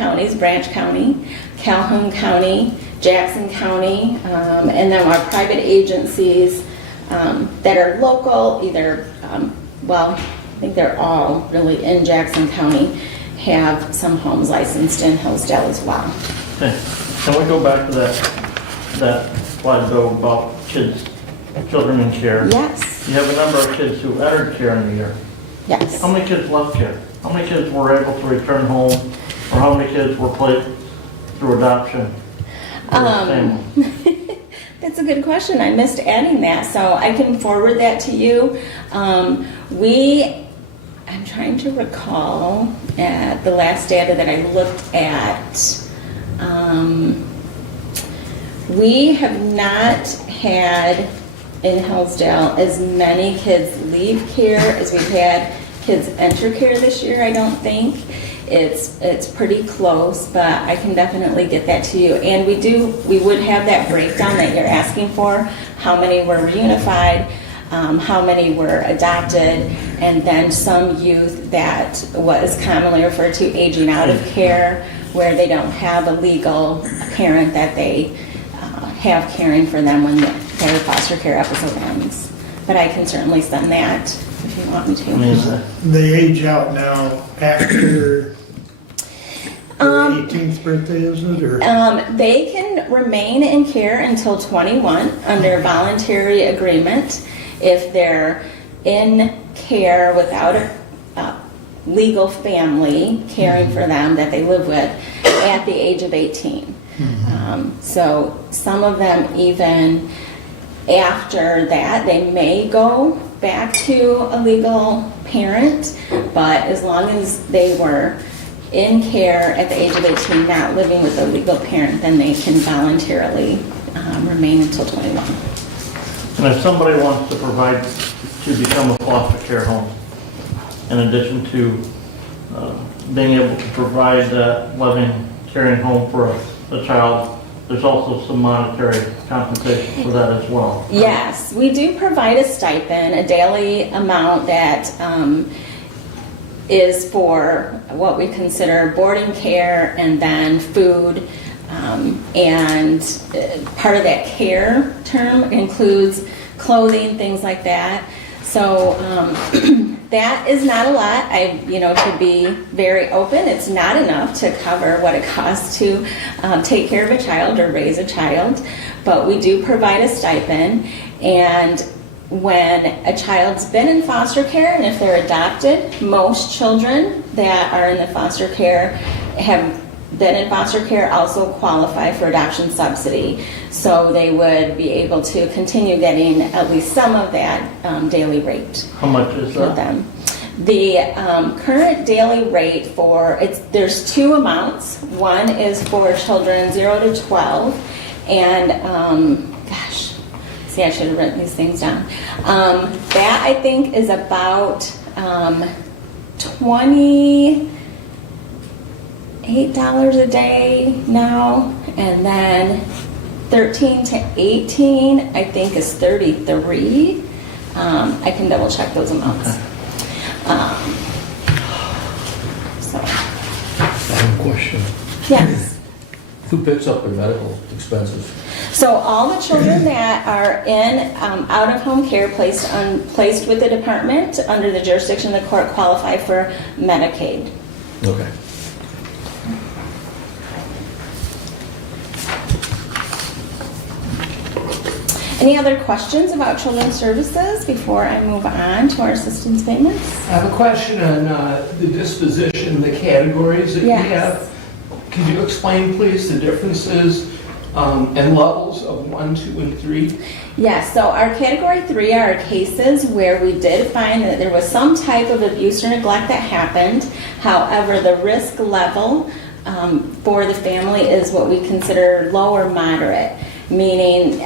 counties, Branch County, Calhoun County, Jackson County, and then our private agencies that are local, either, well, I think they're all really in Jackson County, have some homes licensed in Hillsdale as well. Okay. Can we go back to that slide though about kids, children in care? Yes. You have a number of kids who entered care in the year. Yes. How many kids left care? How many kids were able to return home? Or how many kids were placed through adoption? That's a good question. I missed adding that, so I can forward that to you. I'm trying to recall at the last data that I looked at. We have not had in Hillsdale as many kids leave care as we've had kids enter care this year, I don't think. It's pretty close, but I can definitely get that to you. And we would have that breakdown that you're asking for, how many were reunified, how many were adopted, and then some youth that was commonly referred to aging out of care, where they don't have a legal parent that they have caring for them when their foster care episode ends. But I can certainly send that if you want me to. They age out now after their 18th birthday, is it? Or? They can remain in care until 21 under voluntary agreement if they're in care without a legal family caring for them that they live with at the age of 18. So some of them, even after that, they may go back to a legal parent, but as long as they were in care at the age of 18, not living with a legal parent, then they can voluntarily remain until 21. And if somebody wants to become a foster care home, in addition to being able to provide that loving, caring home for a child, there's also some monetary compensation for that as well. Yes, we do provide a stipend, a daily amount that is for what we consider boarding care and then food. And part of that care term includes clothing, things like that. So that is not a lot. To be very open, it's not enough to cover what it costs to take care of a child or raise a child. But we do provide a stipend. And when a child's been in foster care, and if they're adopted, most children that are in the foster care have been in foster care also qualify for adoption subsidy. So they would be able to continue getting at least some of that daily rate. How much is that? For them. The current daily rate there's two amounts. One is for children 0 to 12, and I should have written these things down. That I think is about $28 a day now, and then 13 to 18 I think is 33. I can double check those amounts. Okay. I have a question. Yes. Who picks up their medical expenses? So all the children that are in out-of-home care placed with the department under the jurisdiction of the court qualify for Medicaid. Okay. Any other questions about children's services before I move on to our assistance payments? I have a question on the disposition, the categories that Yes. we have. Could you explain, please, the differences and levels of 1, 2, and 3? Yes, so our category 3 are cases where we did find that there was some type of abuse or neglect that happened. However, the risk level for the family is what we consider low or moderate, meaning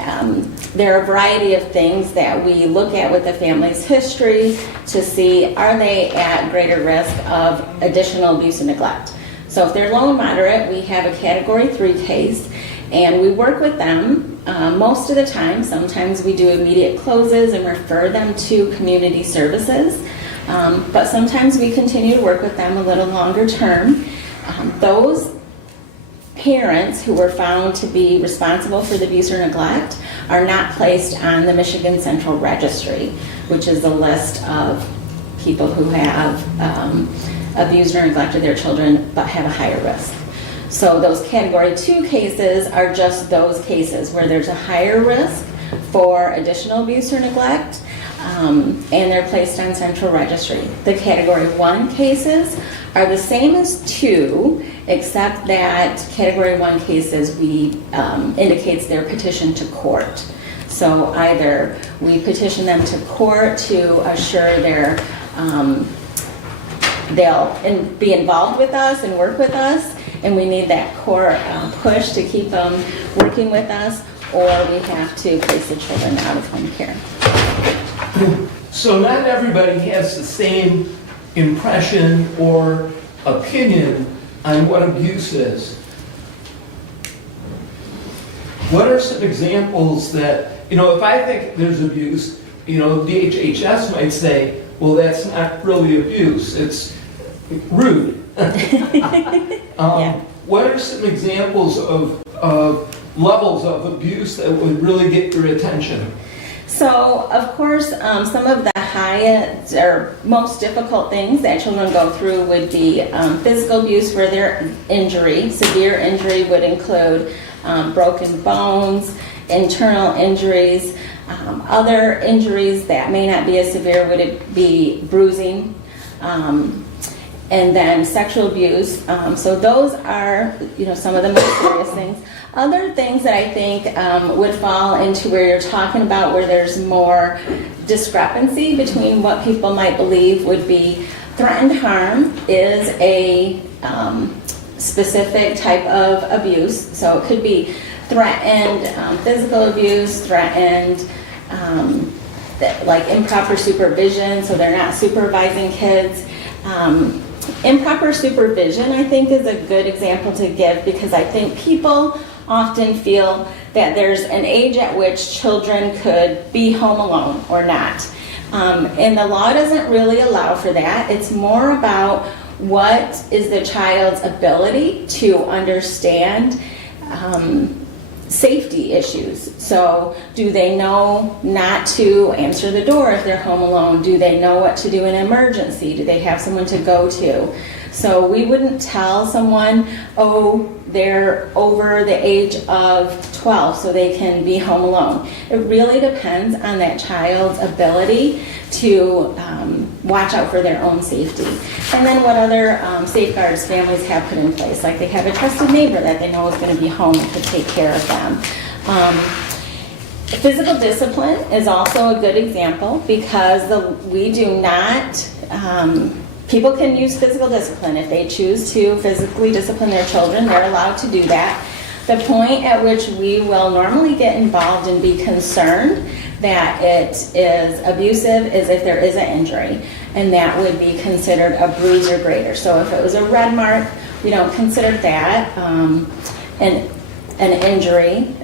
there are a variety of things that we look at with the family's history to see, are they at greater risk of additional abuse and neglect. So if they're low and moderate, we have a category 3 case, and we work with them most of the time. Sometimes we do immediate closes and refer them to community services, but sometimes we continue to work with them a little longer term. Those parents who were found to be responsible for the abuse or neglect are not placed on the Michigan Central Registry, which is a list of people who have abused or neglected their children but have a higher risk. So those Category 2 cases are just those cases where there's a higher risk for additional abuse or neglect, and they're placed on Central Registry. The Category 1 cases are the same as 2, except that Category 1 cases indicates their petition to court. So either we petition them to court to assure they'll be involved with us and work with us, and we need that court push to keep them working with us, or we have to place the children out of home care. So not everybody has the same impression or opinion on what abuse is. What are some examples that, if I think there's abuse, DHHS might say, well, that's not really abuse, it's rude. Yeah. What are some examples of levels of abuse that would really get your attention? So, of course, some of the highest or most difficult things that children go through would be physical abuse where their injury, severe injury, would include broken bones, internal injuries. Other injuries that may not be as severe would be bruising, and then sexual abuse. So those are, some of the most serious things. Other things that I think would fall into where you're talking about where there's more discrepancy between what people might believe would be threatened harm is a specific type of abuse. So it could be threatened physical abuse, threatened like improper supervision, so they're not supervising kids. Improper supervision, I think, is a good example to give because I think people often feel that there's an age at which children could be home alone or not. And the law doesn't really allow for that. It's more about what is the child's ability to understand safety issues. So do they know not to answer the door if they're home alone? Do they know what to do in an emergency? Do they have someone to go to? So we wouldn't tell someone, oh, they're over the age of 12 so they can be home alone. It really depends on that child's ability to watch out for their own safety. And then what other safeguards families have put in place, like they have a trusted neighbor that they know is going to be home and could take care of them. Physical discipline is also a good example because we do not, people can use physical discipline. If they choose to physically discipline their children, they're allowed to do that. The point at which we will normally get involved and be concerned that it is abusive is if there is an injury, and that would be considered a bruise or greater. So if it was a red mark, we don't consider that an injury.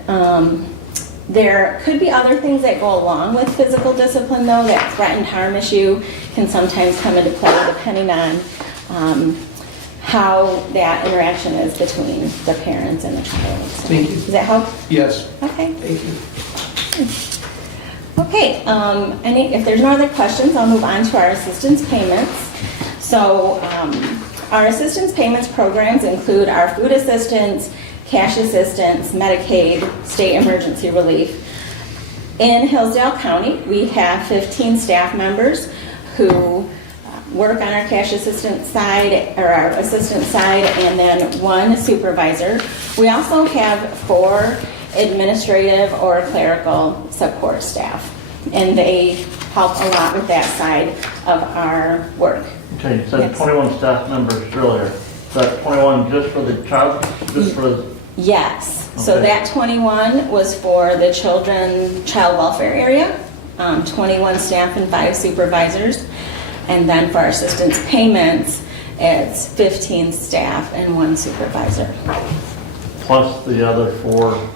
There could be other things that go along with physical discipline, though. That threatened harm issue can sometimes come into play depending on how that interaction is between the parents and the child. So, Thank you. does that help? Yes. Okay. Thank you. Okay, if there's no other questions, I'll move on to our assistance payments. So our assistance payments programs include our food assistance, cash assistance, Medicaid, state emergency relief. In Hillsdale County, we have 15 staff members who work on our cash assistance side, or our assistance side, and then 1 supervisor. We also have 4 administrative or clerical support staff, and they help a lot with that side of our work. Okay, you said Yes. 21 staff members earlier. Is that 21 just for the child, just for the... Yes, so Okay. that 21 was for the child welfare area, 21 staff and 5 supervisors, and then for our assistance payments, it's 15 staff and 1 supervisor. Plus the other 4?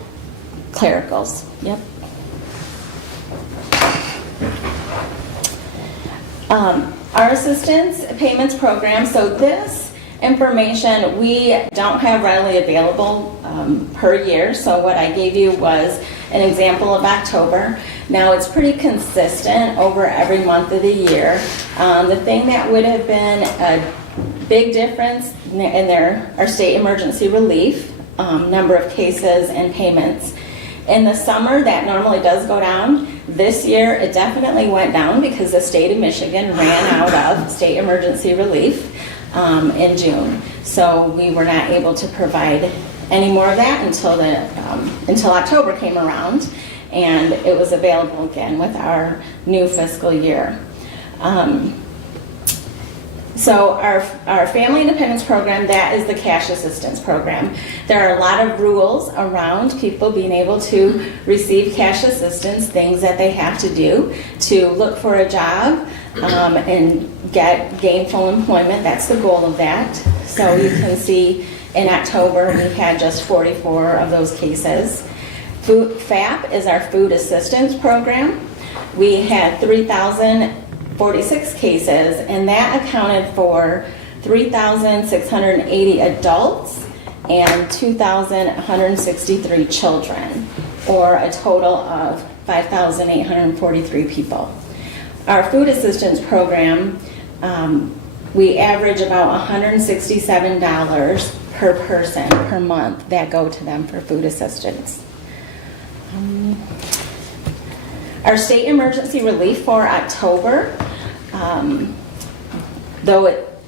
Clericals, yep. Our assistance payments program, so this information we don't have readily available per year, so what I gave you was an example of October. Now it's pretty consistent over every month of the year. The thing that would have been a big difference in there are state emergency relief, number of cases and payments. In the summer, that normally does go down. This year, it definitely went down because the state of Michigan ran out of state emergency relief in June. So we were not able to provide any more of that until October came around, and it was available again with our new fiscal year. So our Family Independence Program, that is the cash assistance program. There are a lot of rules around people being able to receive cash assistance, things that they have to do to look for a job and get gainful employment. That's the goal of that. So you can see in October we had just 44 of those cases. FAP is our Food Assistance Program. We had 3,046 cases, and that accounted for 3,680 adults and 2,163 children, or a total of 5,843 people. Our food assistance program, we average about $167 per person per month that go to them for food assistance. Our state emergency relief for October,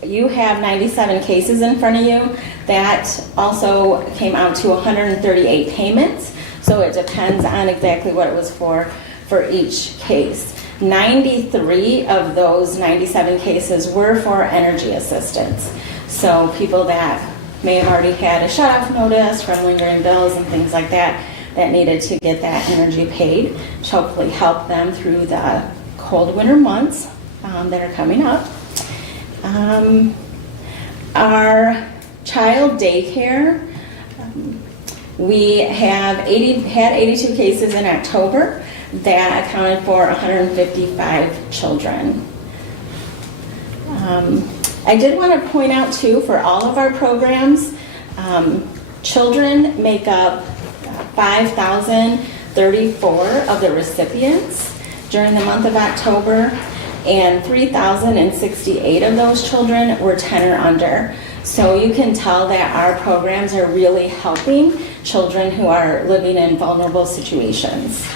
you have 97 cases in front of you, that also came out to 138 payments. So it depends on exactly what it was for each case. 93 of those 97 cases were for energy assistance. So people that may have already had a shut-off notice from lingering bills and things like that, that needed to get that energy paid, which hopefully help them through the cold winter months that are coming up. Our child daycare, we had 82 cases in October. That accounted for 155 children. I did want to point out too, for all of our programs, children make up 5,034 of the recipients during the month of October, and 3,068 of those children were 10 or under. So you can tell that our programs are really helping children who are living in vulnerable situations.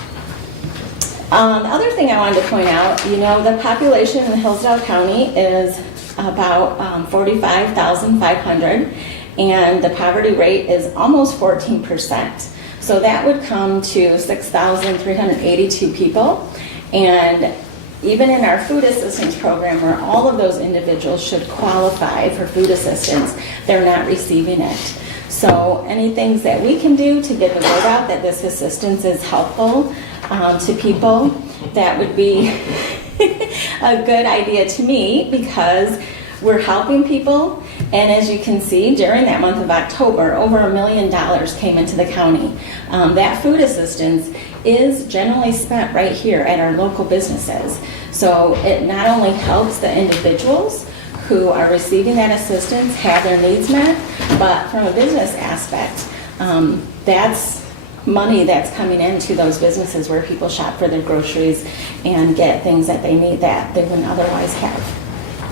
The other thing I wanted to point out, the population in Hillsdale County is about 45,500, and the poverty rate is almost 14%. So that would come to 6,382 people. And even in our food assistance program, where all of those individuals should qualify for food assistance, they're not receiving it. So any things that we can do to get the word out that this assistance is helpful to people, that would be a good idea to me, because we're helping people. And as you can see, during that month of October, over $1 million came into the county. That food assistance is generally spent right here at our local businesses. So it not only helps the individuals who are receiving that assistance have their needs met, but from a business aspect, that's money that's coming into those businesses where people shop for their groceries and get things that they need that they wouldn't otherwise have.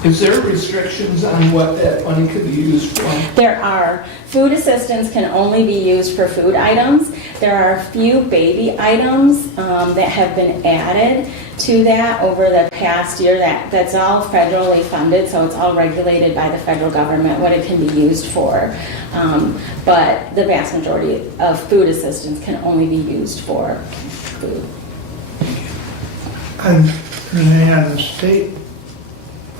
Is there restrictions on what that money could be used for? There are. Food assistance can only be used for food items. There are a few baby items that have been added to that over the past year. That's all federally funded, so it's all regulated by the federal government what it can be used for. But the vast majority of food assistance can only be used for food. And Renee, on the state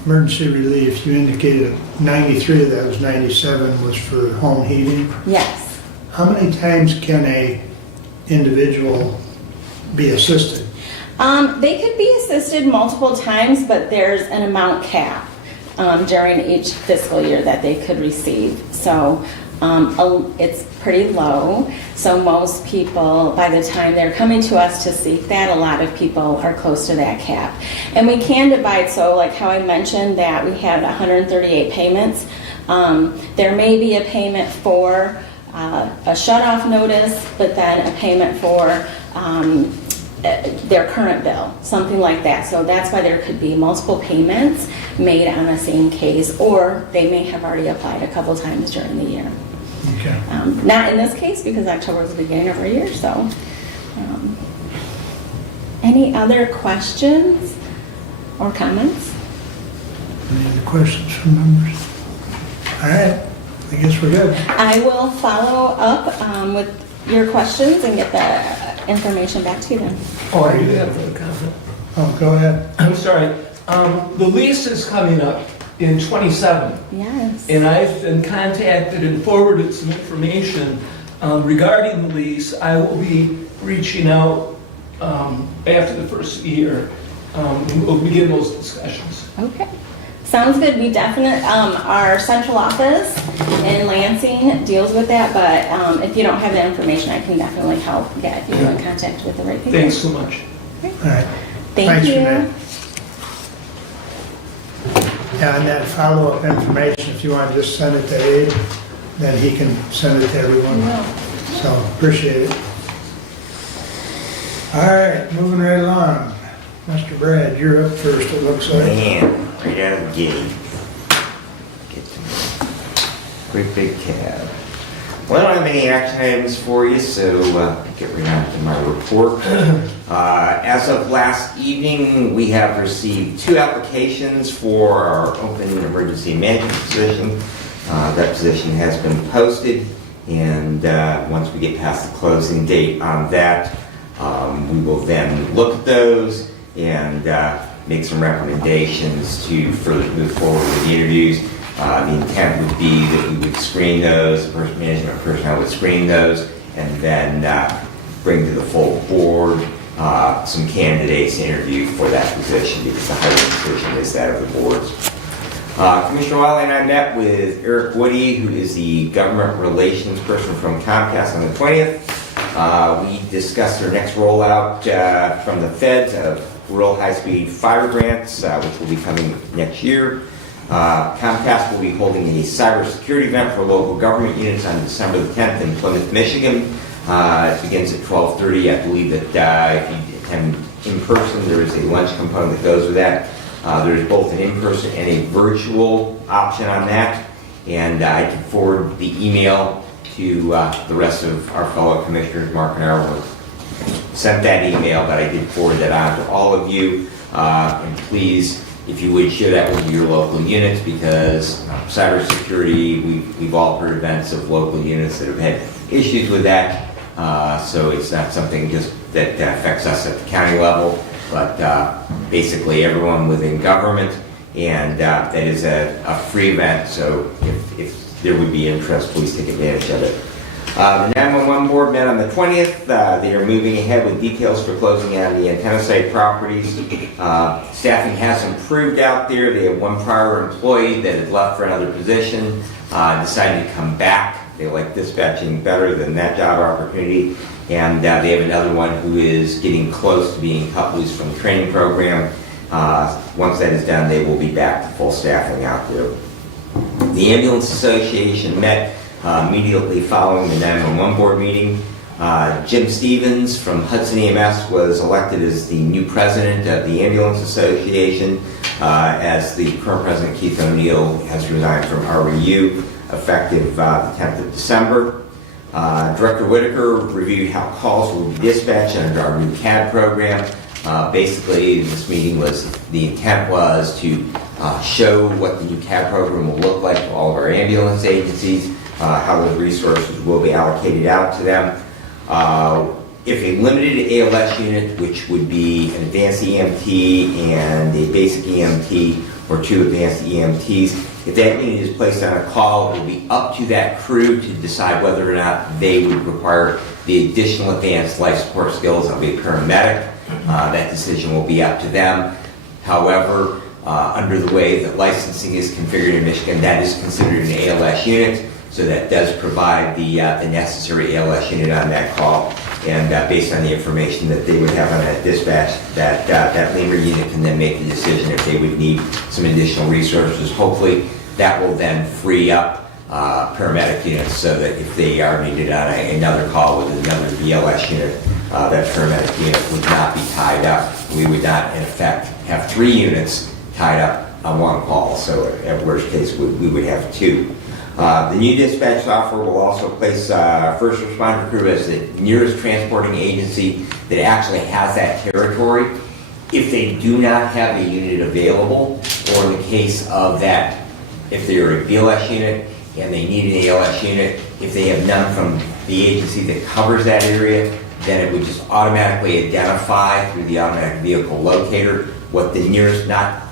emergency relief, you indicated 93 of those 97 was for home heating. Yes. How many times can a individual be assisted? They could be assisted multiple times, but there's an amount cap during each fiscal year that they could receive. So it's pretty low. So most people, by the time they're coming to us to seek that, a lot of people are close to that cap. And we can divide, so like how I mentioned that we had 138 payments, There may be a payment for a shut-off notice, but then a payment for their current bill, something like that. So that's why there could be multiple payments made on the same case, or they may have already applied a couple times during the year. Okay. Not in this case, because October is the beginning of our year, so. Any other questions or comments? Any other questions from members? All right, I guess we're good. I will follow up with your questions and get the information back to you then. Oh, I do have a comment. Oh, go ahead. I'm sorry. The lease is coming up in 27, Yes. and I've been contacted and forwarded some information regarding the lease. I will be reaching out after the first year. We'll begin those discussions. Okay. Sounds good. We definitely, our central office in Lansing deals with that, but if you don't have the information, I can definitely help get you in contact with the right people. Thanks so much. All right. Thank Thanks, you. Renee. Yeah, and that follow-up information, if you want to just send it to Abe, then he can send it to everyone. So, appreciate it. All right, moving right along. Mr. Brad, you're up first, it looks like. Man, right out of the gate. Get to me. Quick big cab. Well, I don't have any action items for you, so get right on to my report. As of last evening, we have received 2 applications for our open emergency management position. That position has been posted, and once we get past the closing date on that, we will then look at those and make some recommendations to further move forward with the interviews. The intent would be that we would screen those, the management personnel would screen those, and then bring to the full board some candidates to interview for that position, because the hiring position is that of the boards. Commissioner Wiley and I met with Eric Woody, who is the government relations person from Comcast, on the 20th. We discussed our next rollout from the feds of rural high-speed fiber grants, which will be coming next year. Comcast will be holding a cybersecurity event for local government units on December the 10th in Plymouth, Michigan. It begins at 12:30. I believe that if you attend in person, there is a lunch component that goes with that. There's both an in-person and a virtual option on that. And I can forward the email to the rest of our fellow commissioners. Mark and I were sent that email, but I did forward that on to all of you. And please, if you would, share that with your local units, because cybersecurity, we've all heard events of local units that have had issues with that. So it's not something just that affects us at the county level, but basically everyone within government. And that is a free event, so if there would be interest, please take advantage of it. The 911 board met on the 20th. They are moving ahead with details for closing on the antenna site properties. Staffing has improved out there. They have one prior employee that had left for another position, decided to come back. They like dispatching better than that job opportunity. And they have another one who is getting close to being cut loose from the training program. Once that is done, they will be back to full staffing out there. The Ambulance Association met immediately following the 911 board meeting. Jim Stevens from Hudson EMS was elected as the new president of the Ambulance Association, as the current president, Keith O'Neill, has resigned from REU effective the 10th of December. Director Whitaker reviewed how calls will be dispatched under our new CAD program. Basically, this meeting the intent was to show what the new CAD program will look like to all of our ambulance agencies, how those resources will be allocated out to them. If a limited ALS unit, which would be an advanced EMT and a basic EMT, or 2 advanced EMTs, if that unit is placed on a call, it will be up to that crew to decide whether or not they would require the additional advanced life support skills of a paramedic. That decision will be up to them. However, under the way that licensing is configured in Michigan, that is considered an ALS unit, so that does provide the necessary ALS unit on that call. And based on the information that they would have on that dispatch, that LEMR unit can then make the decision if they would need some additional resources. Hopefully, that will then free up paramedic units so that if they are needed on another call with another BLS unit, that paramedic unit would not be tied up. We would not, in effect, have 3 units tied up on one call, so at worst case, we would have 2. The new dispatch software will also place first responder crew as the nearest transporting agency that actually has that territory. If they do not have a unit available, or in the case of that, if they're a BLS unit and they need an ALS unit, if they have none from the agency that covers that area, then it would just automatically identify through the automatic vehicle locator what the nearest, not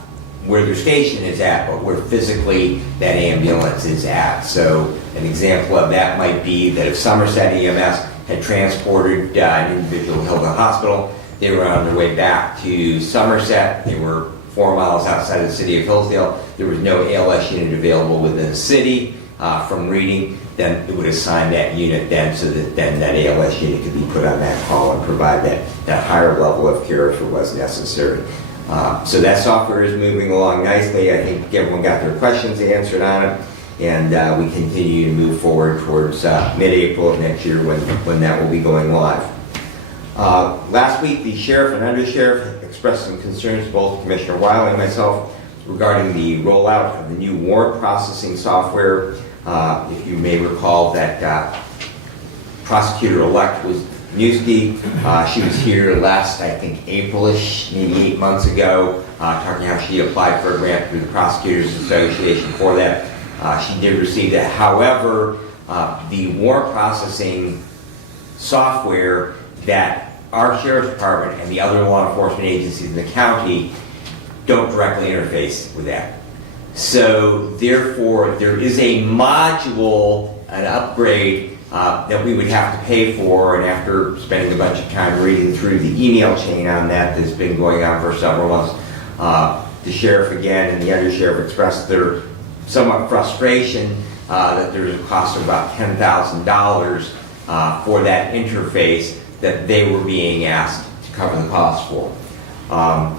where their station is at, but where physically that ambulance is at. So an example of that might be that if Somerset EMS had transported an individual to Hillsdale Hospital, they were on their way back to Somerset, they were 4 miles outside of the city of Hillsdale, there was no ALS unit available within the city from Reading, then it would assign that unit then so that then that ALS unit could be put on that call and provide that higher level of care if it was necessary. So that software is moving along nicely. I think everyone got their questions answered on it, and we continue to move forward towards mid-April of next year when that will be going live. Last week, the sheriff and undersheriff expressed some concerns, both Commissioner Wiley and myself, regarding the rollout of the new warrant processing software. If you may recall that prosecutor-elect was Newski. She was here last, I think, April-ish, maybe 8 months ago, talking how she applied for a grant through the Prosecutors Association for that. She did receive that. However, the warrant processing software that our sheriff's department and the other law enforcement agencies in the county don't directly interface with that. So therefore, there is a module, an upgrade that we would have to pay for, and after spending a bunch of time reading through the email chain on that that's been going on for several months, the sheriff again and the undersheriff expressed their somewhat frustration that there's a cost of about $10,000 for that interface that they were being asked to cover the cost for.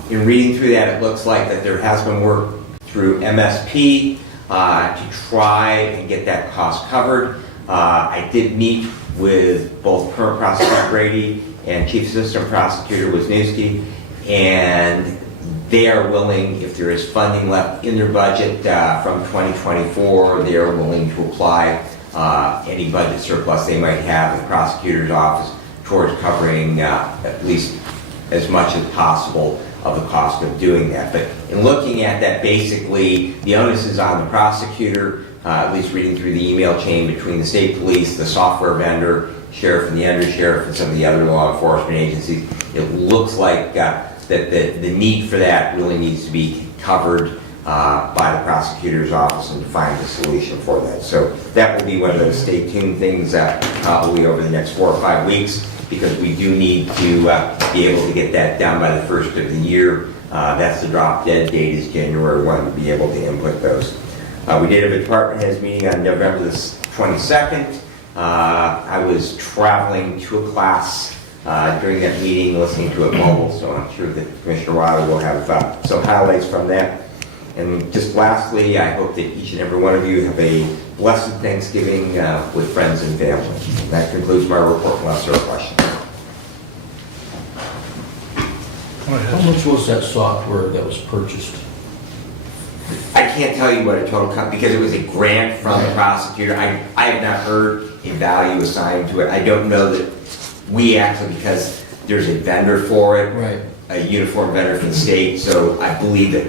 In reading through that, it looks like that there has been work through MSP to try and get that cost covered. I did meet with both current prosecutor Brady and Chief Assistant Prosecutor Wisniewski, and they are willing, if there is funding left in their budget from 2024, they are willing to apply any budget surplus they might have in the prosecutor's office towards covering at least as much as possible of the cost of doing that. But in looking at that, basically, the onus is on the prosecutor, at least reading through the email chain between the state police, the software vendor, sheriff and the undersheriff, and some of the other law enforcement agencies. It looks like that the need for that really needs to be covered by the prosecutor's office and to find a solution for that. So that will be one of those stay tuned things probably over the next 4 or 5 weeks, because we do need to be able to get that done by the first of the year. That's the drop dead date is January 1 to be able to input those. We did have a department heads meeting on November the 22nd. I was traveling to a class during that meeting, listening to it mobile, so I'm sure that Commissioner Wiley will have some highlights from that. And just lastly, I hope that each and every one of you have a blessed Thanksgiving with friends and family. And that concludes my report, unless there are questions. How much was that software that was purchased? I can't tell you what a total cost, because it was a grant from the prosecutor. I have not heard a value assigned to it. I don't know that we actually, because there's a vendor for it, Right. a uniform vendor from the state, so I believe that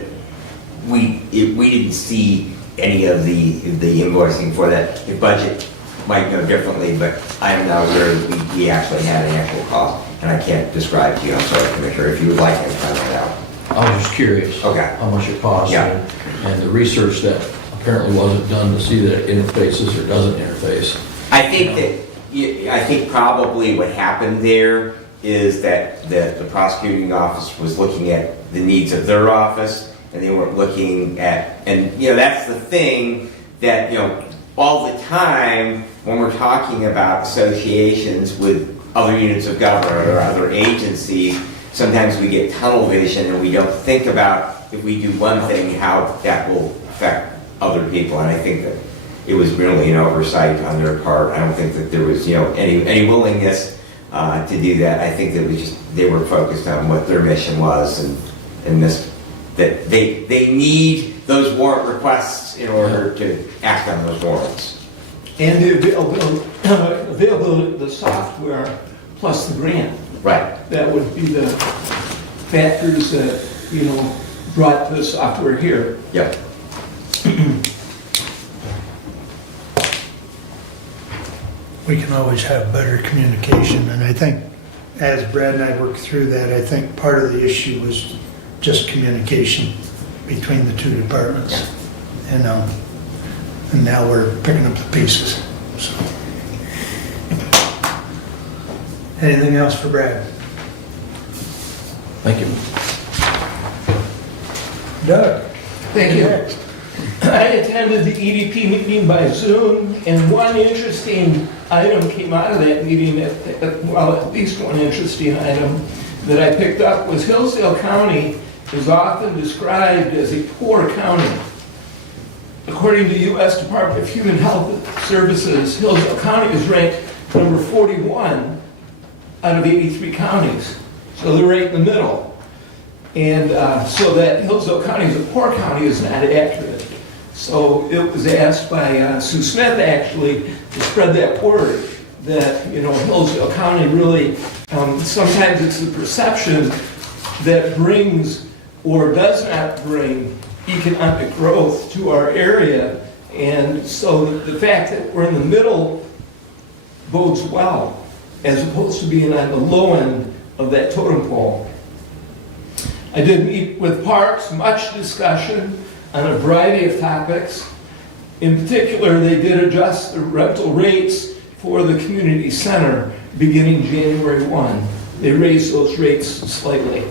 we didn't see any of the invoicing for that. The budget might know differently, but I am not aware that we actually had an actual cost, and I can't describe to you. I'm sorry, Commissioner. If you would like, I can find that out. I was just curious. Okay. How much it cost. Yeah. And the research that apparently wasn't done to see that it interfaces or doesn't interface. I think probably what happened there is that the prosecuting office was looking at the needs of their office, and they weren't looking at, and that's the thing that, all the time when we're talking about associations with other units of government or other agencies, sometimes we get tunnel vision and we don't think about, if we do one thing, how that will affect other people, and I think that it was really an oversight on their part. I don't think that there was, any willingness to do that. I think that it was just, they were focused on what their mission was, and this, that they need those warrant requests in order to act on those warrants. And the availability of the software plus the grant. Right. That would be the factors that, brought the software here. Yep. We can always have better communication, and I think as Brad and I worked through that, I think part of the issue was just communication between the two departments. And now we're picking up the pieces, so. Anything else for Brad? Thank you. Doug? Thank you. I attended the EDP meeting by Zoom, and one interesting item came out of that meeting, at least one interesting item that I picked up was Hillsdale County is often described as a poor county. According to the U.S. Department of Human Health Services, Hillsdale County is ranked number 41 out of 83 counties. So they're right in the middle. And so that Hillsdale County is a poor county is not accurate. So it was asked by Sue Smith, actually, to spread that word that, Hillsdale County really, sometimes it's the perception that brings or does not bring economic growth to our area. And so the fact that we're in the middle bodes well, as opposed to being on the low end of that totem pole. I did meet with Parks, much discussion on a variety of topics. In particular, they did adjust the rental rates for the community center beginning January 1. They raised those rates slightly.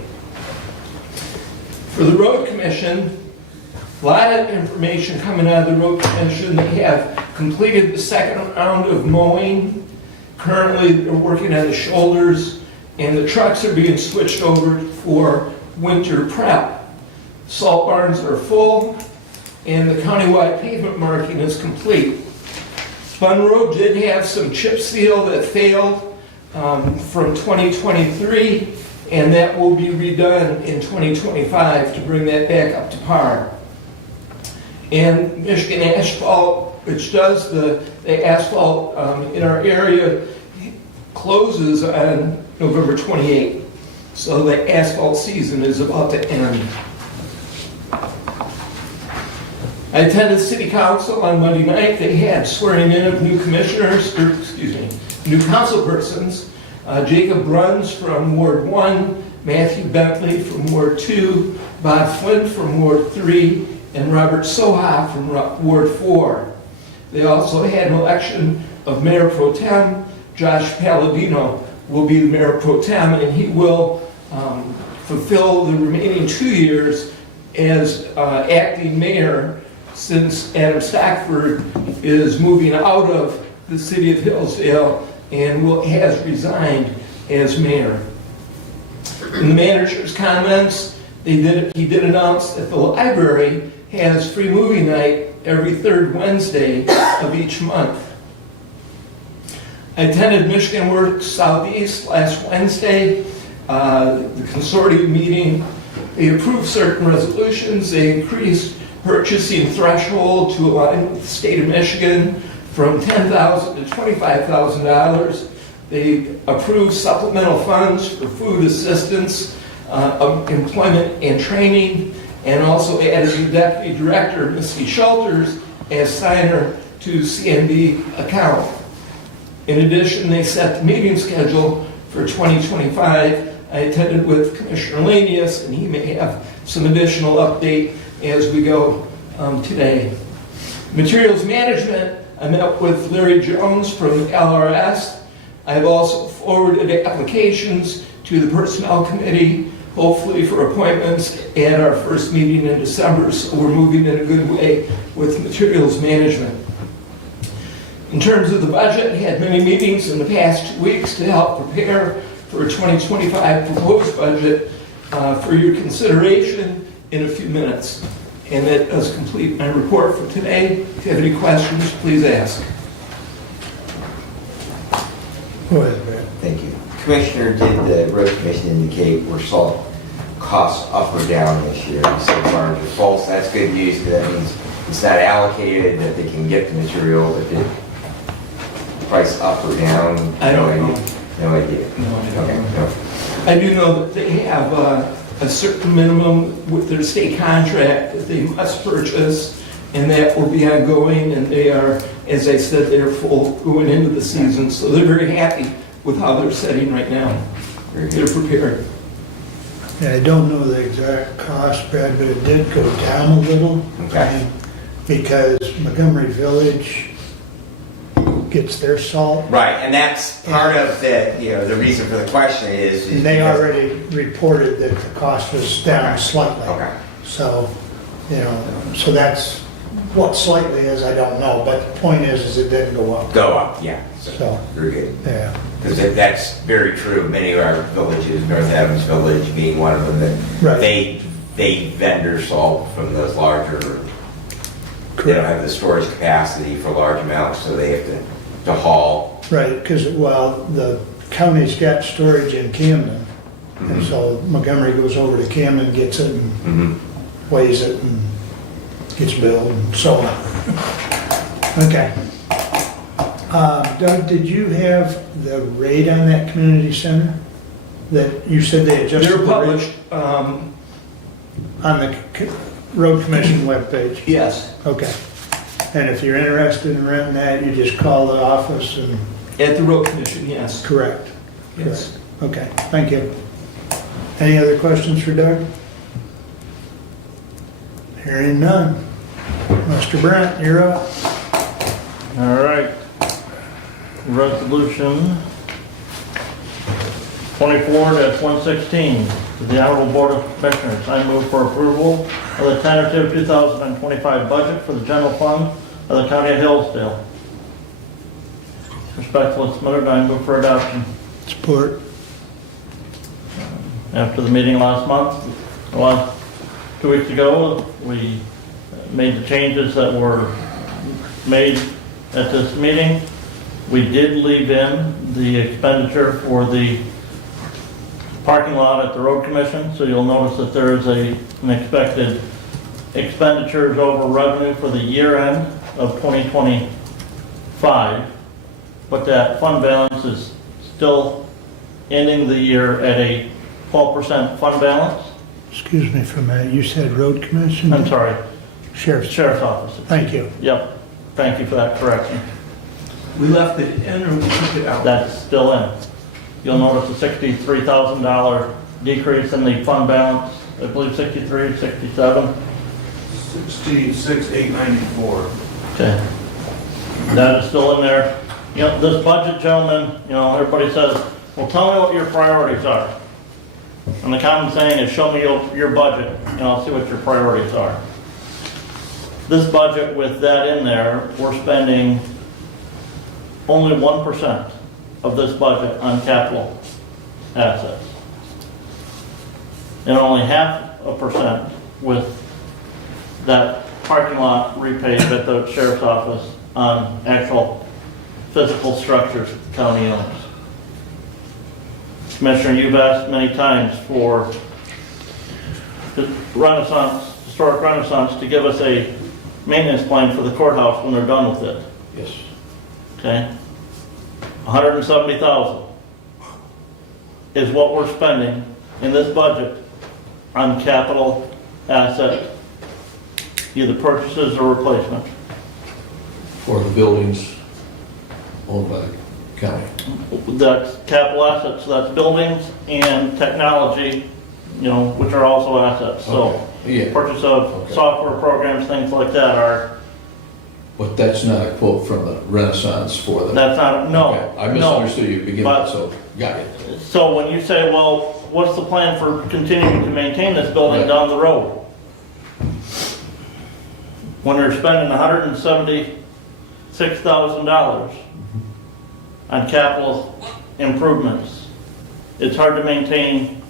For the Road Commission, a lot of information coming out of the Road Commission. They have completed the second round of mowing. Currently, they're working on the shoulders, and the trucks are being switched over for winter prep. Salt barns are full, and the countywide pavement marking is complete. Bun Road did have some chip seal that failed from 2023, and that will be redone in 2025 to bring that back up to par. And Michigan Asphalt, which does the asphalt in our area, closes on November 28th. So the asphalt season is about to end. I attended City Council on Monday night. They had swearing in of new new council persons. Jacob Bruns from Ward 1, Matthew Bentley from Ward 2, Bob Flynn from Ward 3, and Robert Soha from Ward 4. They also had an election of Mayor Pro Tem. Josh Palladino will be the Mayor Pro Tem, and he will fulfill the remaining 2 years as acting mayor, since Adam Stockford is moving out of the city of Hillsdale and has resigned as mayor. In the manager's comments, he did announce that the library has free movie night every third Wednesday of each month. I attended Michigan Works Southeast last Wednesday, the consortium meeting. They approved certain resolutions. They increased purchasing threshold to align with the state of Michigan from $10,000 to $25,000. They approved supplemental funds for food assistance, employment and training, and also added the deputy director, Misty Shelters, as signer to CNB account. In addition, they set the meeting schedule for 2025. I attended with Commissioner Lanius, and he may have some additional update as we go today. Materials management, I met with Larry Jones from LRS. I've also forwarded applications to the Personnel Committee, hopefully for appointments at our first meeting in December, so we're moving in a good way with materials management. In terms of the budget, I had many meetings in the past 2 weeks to help prepare for a 2025 proposed budget for your consideration in a few minutes. And that does complete my report for today. If you have any questions, please ask. Go ahead, Brad. Thank you. Commissioner, did the road commission indicate were salt costs up or down this year? You said large or false, that's good news, because that means it's not allocated, that they can get the material, but did price up or down? I don't know. No idea? No, I don't Okay, know. no. I do know that they have a certain minimum with their state contract that they must purchase, and that will be ongoing, and they are, as I said, they're full going into the season, so they're very happy with how they're setting right now. Very They're good. prepared. Yeah, I don't know the exact cost, Brad, but it did go down a little. Okay. Because Montgomery Village gets their salt. Right, and that's part of the, the reason for the question is. And they because- already reported that the cost was down Okay. slightly. Okay. So, so that's what slightly is, I don't know, but the point is it didn't go up. Go up, yeah. So, Very good. yeah. Because that's very true of many of our villages, North Adams Village being one of them, that Right. they vendor salt from those larger, they don't Correct. have the storage capacity for large amounts, so they have to haul. Right, because, well, the county's got storage in Camden. And Mhm. so Montgomery goes over to Camden, gets it and Mhm. weighs it and gets billed and so on. Okay. Doug, did you have the rate on that community center? That you said they adjusted They're the rate published, on the road commission webpage? yes, Okay. And if you're interested in renting that, you just call the office and, at the road commission, yes. correct? Yes. Okay, thank you. Any other questions for Doug? Hearing none. Mr. Brent, you're up. All right. Resolution 24-116, to the Honorable Board of Commissioners. I move for approval of the tentative 2025 budget for the general fund of the County of Hillsdale. Respectfully submitted, I move for adoption. Support. After the meeting last month, 2 weeks ago, we made the changes that were made at this meeting. We did leave in the expenditure for the parking lot at the road commission, so you'll notice that there is an expected expenditures over revenue for the year end of 2025, but that fund balance is still ending the year at a 12% fund balance. Excuse me for a minute, you said road commission? I'm sorry, Sheriff's. Office. Thank you. Yep, thank you for that correction. We left it in or we took it out? That's still in. You'll notice a $63,000 decrease in the fund balance, I believe 63, 67. 66,894. Okay. That is still in there. This budget, gentlemen, everybody says, well, tell me what your priorities are. And the common saying is, show me your budget, and I'll see what your priorities are. This budget, with that in there, we're spending only 1% of this budget on capital assets. And only 0.5% with that parking lot repaid at the sheriff's office on actual physical structures that the county owns. Commissioner, you've asked many times for the Historic Renaissance to give us a maintenance plan for the courthouse when they're done with it. Yes. Okay? $170,000 is what we're spending in this budget on capital asset, either purchases or replacement. For the buildings owned by the county. That's capital assets, so that's buildings and technology, which are also assets. So Okay. Yeah. purchase of Okay. software programs, things like that are, But that's not a quote from the Renaissance for the. that's not, no. Okay, I no. misunderstood you beginning, But- so, got it. So when you say, well, what's the plan for continuing to maintain this building Right. down the road? When they're spending $176,000 on capital improvements, it's hard to maintain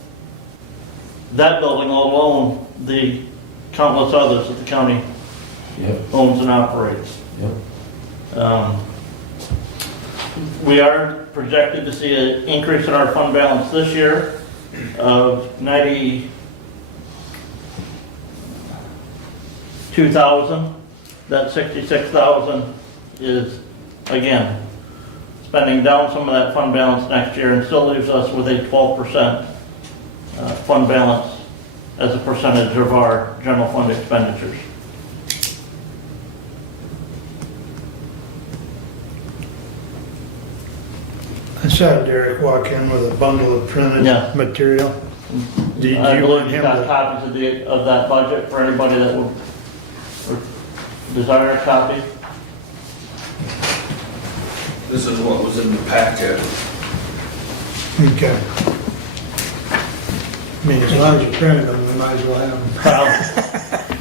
that building, let alone the countless others that the county Yep, owns and operates. yep. We are projected to see an increase in our fund balance this year of 92,000. That 66,000 is, again, spending down some of that fund balance next year and still leaves us with a 12% fund balance as a percentage of our general fund expenditures. I saw Derek walk in with a bundle of printed Yeah. material. Do you I want believe you him got to? copies of that budget for anybody that would desire a copy. This is what was in the packet. Okay. I mean, as long as you printed them, we might as well have them. Well,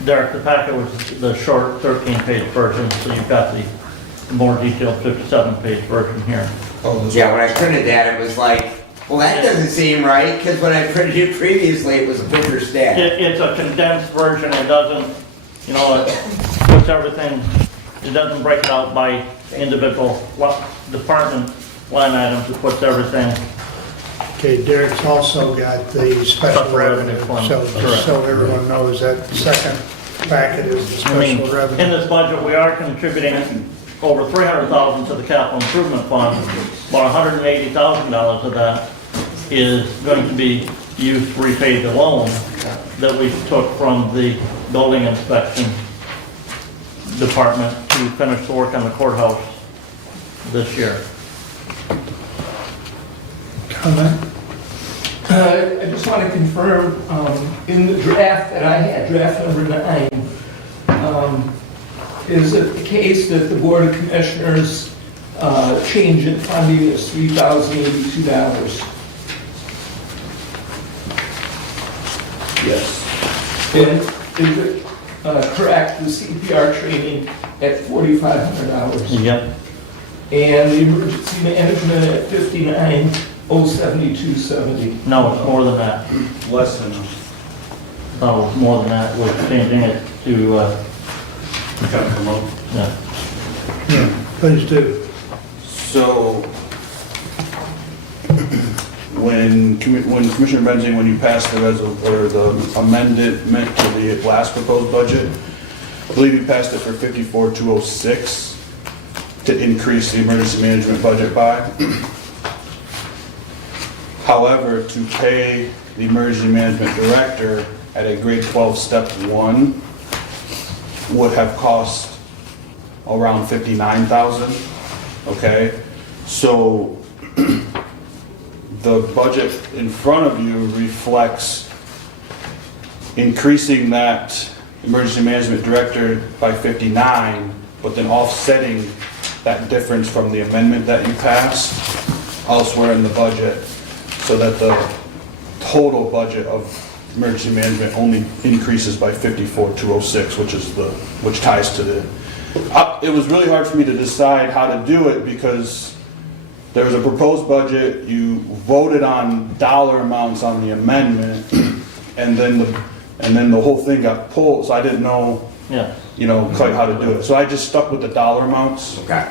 Derek, the packet was the short 13-page version, so you've got the more detailed 57-page version here. Oh, this Yeah, when I printed that, it was like, well, that doesn't seem right, because when I printed it previously, it was a bigger stack. It's a condensed version, it doesn't, it puts everything, it doesn't break it out by individual department line items, it puts everything. Okay, Derek's also got the special Special revenue, revenue fund, so, correct. so everyone knows that second packet is the I mean, special in revenue. this budget, we are contributing over $300,000 to the capital improvement fund. About $180,000 of that is going to be used to repay the loan that we took from the building inspection department to finish the work on the courthouse this year. Comment? I just want to confirm, in the draft that I had, draft number 9, is it the case that the Board of Commissioners change in funding is $3,082? Yes. And is it correct, the CPR training at $4,500? Yep. And the emergency management at $59,072.70? No, it's more than that. Less than. No, it's more than that. We're changing it to, Kind of come up. yeah. Yeah, please do. So, when Commissioner Benzing, when you passed the the amendment to the last proposed budget, I believe you passed it for 54,206 to increase the emergency management budget by. However, to pay the emergency management director at a grade 12 step 1 would have cost around 59,000, okay? So the budget in front of you reflects increasing that emergency management director by 59, but then offsetting that difference from the amendment that you passed elsewhere in the budget, so that the total budget of emergency management only increases by 54,206, which ties to the. It was really hard for me to decide how to do it because there was a proposed budget, you voted on dollar amounts on the amendment, and then the whole thing got pulled, so I didn't know, Yeah. quite how to do it. So I just stuck with the dollar amounts. Okay.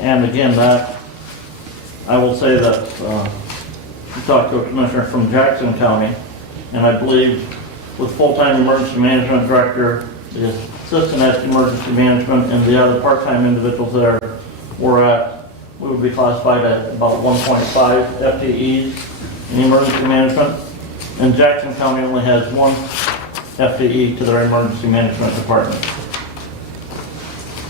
And again, that, I will say that, we talked to a commissioner from Jackson County, and I believe with full-time emergency management director, the assistant at emergency management, and the other part-time individuals there, we would be classified at about 1.5 FTEs in emergency management. And Jackson County only has 1 FTE to their emergency management department.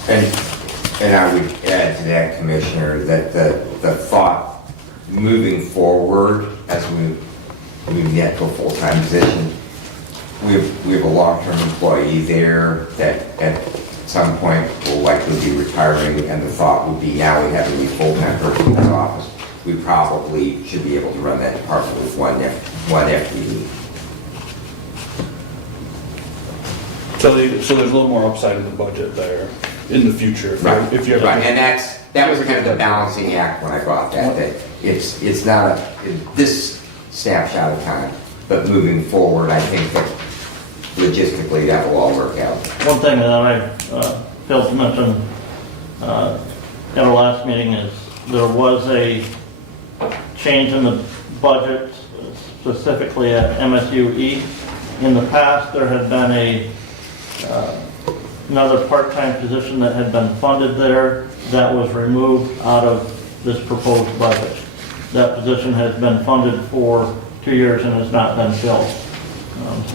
And I would add to that, Commissioner, that the thought moving forward as we get to a full-time position, we have a long-term employee there that at some point will likely be retiring, and the thought would be now we have a full-time person in the office, we probably should be able to run that department with one FTE. So there's a little more upside in the budget there in the future. If you Right, and that was kind of the balancing act when I brought that it's not this snapshot of time, but moving forward, I think that logistically that will all work out. One thing that I failed to mention at our last meeting is there was a change in the budget specifically at MSUE. In the past, there had been another part-time position that had been funded there that was removed out of this proposed budget. That position has been funded for 2 years and has not been filled.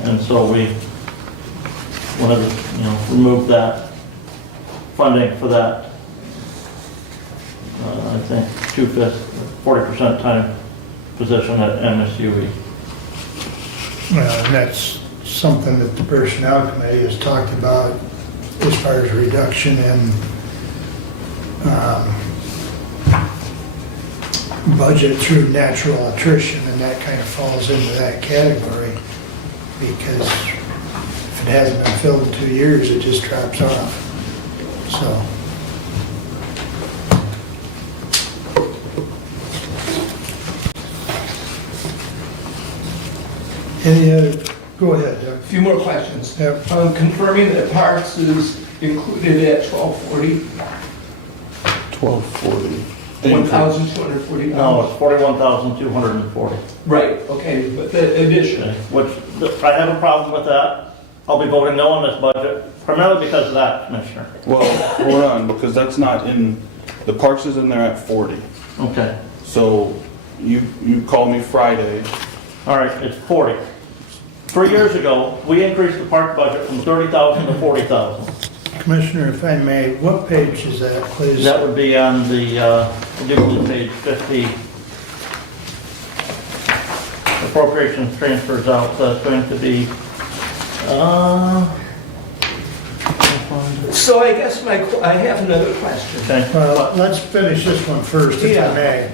And so we wanted to, remove that funding for that, I think, 40% time position at MSUE. Well, and that's something that the Personnel Committee has talked about as far as reduction in budget through natural attrition, and that kind of falls into that category, because if it hasn't been filled in 2 years, it just drops off. So. Any other, go ahead, Doug. A few more questions. Yep. Confirming that parks is included at 1240, 1240. $1,240. No, it's 41,240. Right, okay, but the addition, Which, I have a problem with that. I'll be voting no on this budget, primarily because of that, Commissioner. Well, hold on, because that's not in, the parks is in there at 40. Okay, So you called me Friday. all right, it's 40. 3 years ago, we increased the park budget from 30,000 to 40,000. Commissioner, if I may, what page is that, please? That would be on the, particularly page 50. Appropriations transfers out, so that's going to be, so I guess I have another question. okay. Well, let's finish this one first, if Yeah. I may.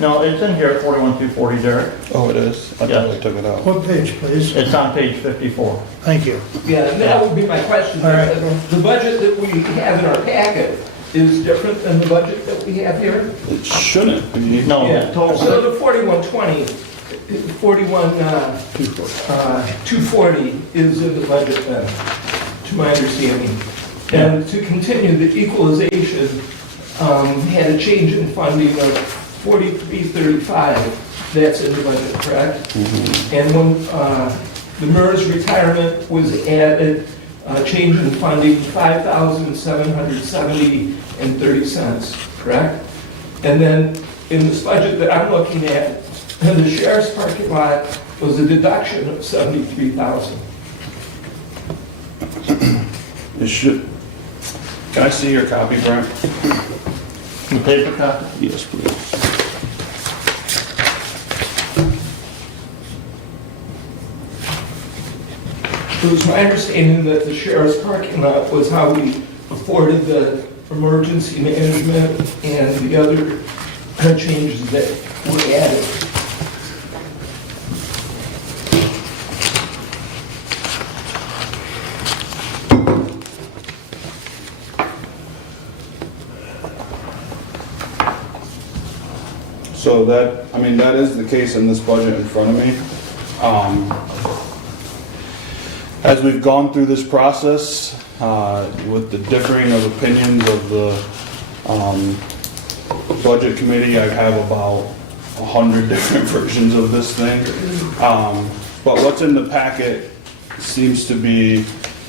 No, it's in here, 41,240, Derek. Oh, it is? I Yeah. thought I took it out. What page, please? It's on page 54. Thank you. Yeah, and that would be my question. All right. The budget that we have in our packet is different than the budget that we have here? It shouldn't be. No, Yeah. the total. So the 4120, 240 is in the budget then, to my understanding. And to continue, the equalization had a change in funding of 4335. That's in the budget, correct? And when the MERS retirement was added, change in funding, 5,770 and 30 cents, correct? And then in this budget that I'm looking at, the sheriff's parking lot was a deduction of 73,000. It should, can I see your copy, Brent? The paper copy? Yes, please. It was my understanding that the sheriff's parking lot was how we afforded the emergency management and the other changes that were added. So that, I mean, that is the case in this budget in front of me. As we've gone through this process, with the differing of opinions of the budget committee, I have about 100 different versions of this thing. But what's in the packet seems to be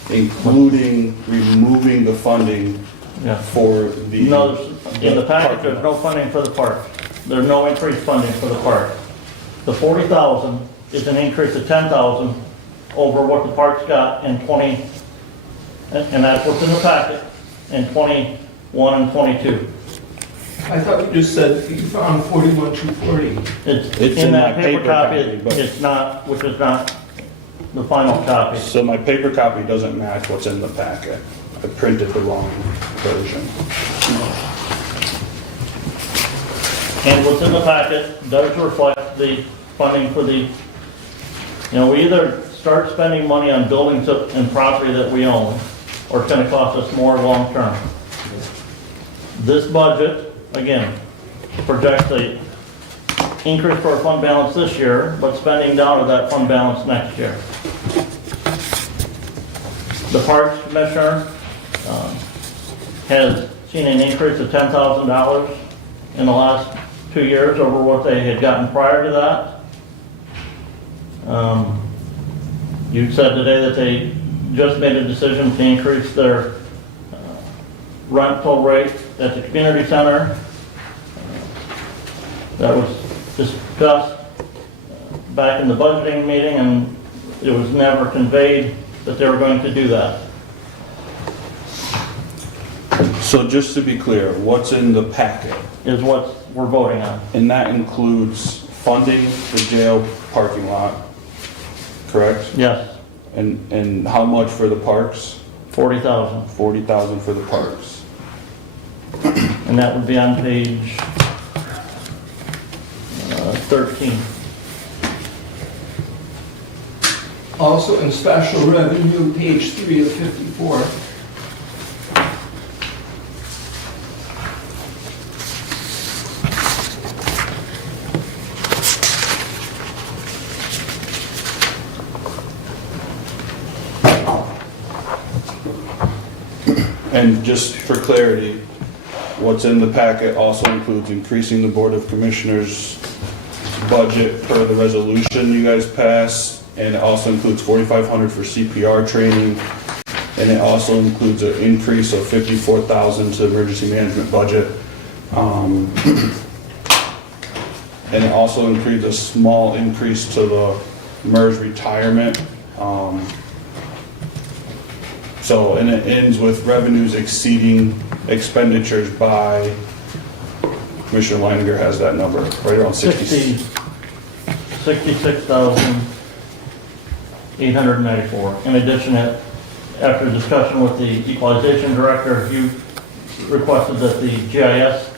including removing the funding Yeah. for the. No, in the package, there's no funding for the park. There's no increased funding for the park. The 40,000 is an increase of 10,000 over what the park's got in 20, and that's what's in the packet, in 21 and 22. I thought you just said you found 41,240. It's in that paper copy, but- it's not, which is not the final copy. So my paper copy doesn't match what's in the packet. I printed the wrong version. And what's in the packet does reflect the funding for the, we either start spending money on buildings and property that we own, or it's gonna cost us more long-term. This budget, again, projects a increase for our fund balance this year, but spending down of that fund balance next year. The Parks Commissioner has seen an increase of $10,000 in the last 2 years over what they had gotten prior to that. You said today that they just made a decision to increase their rental rate at the community center. That was discussed back in the budgeting meeting, and it was never conveyed that they were going to do that. So just to be clear, what's in the packet? Is what we're voting on. And that includes funding the jail parking lot, correct? Yes, And how much for the parks? 40,000. 40,000 for the parks. And that would be on page 13. Also in special revenue, page 3 of 54. And just for clarity, what's in the packet also includes increasing the Board of Commissioners' budget per the resolution you guys passed, and it also includes $4,500 for CPR training, and it also includes an increase of $54,000 to the emergency management budget. And it also includes a small increase to the MERS retirement. So, and it ends with revenues exceeding expenditures by, Commissioner Leininger has that number, right around 60. 66,894. In addition, after discussion with the equalization director, you requested that the GIS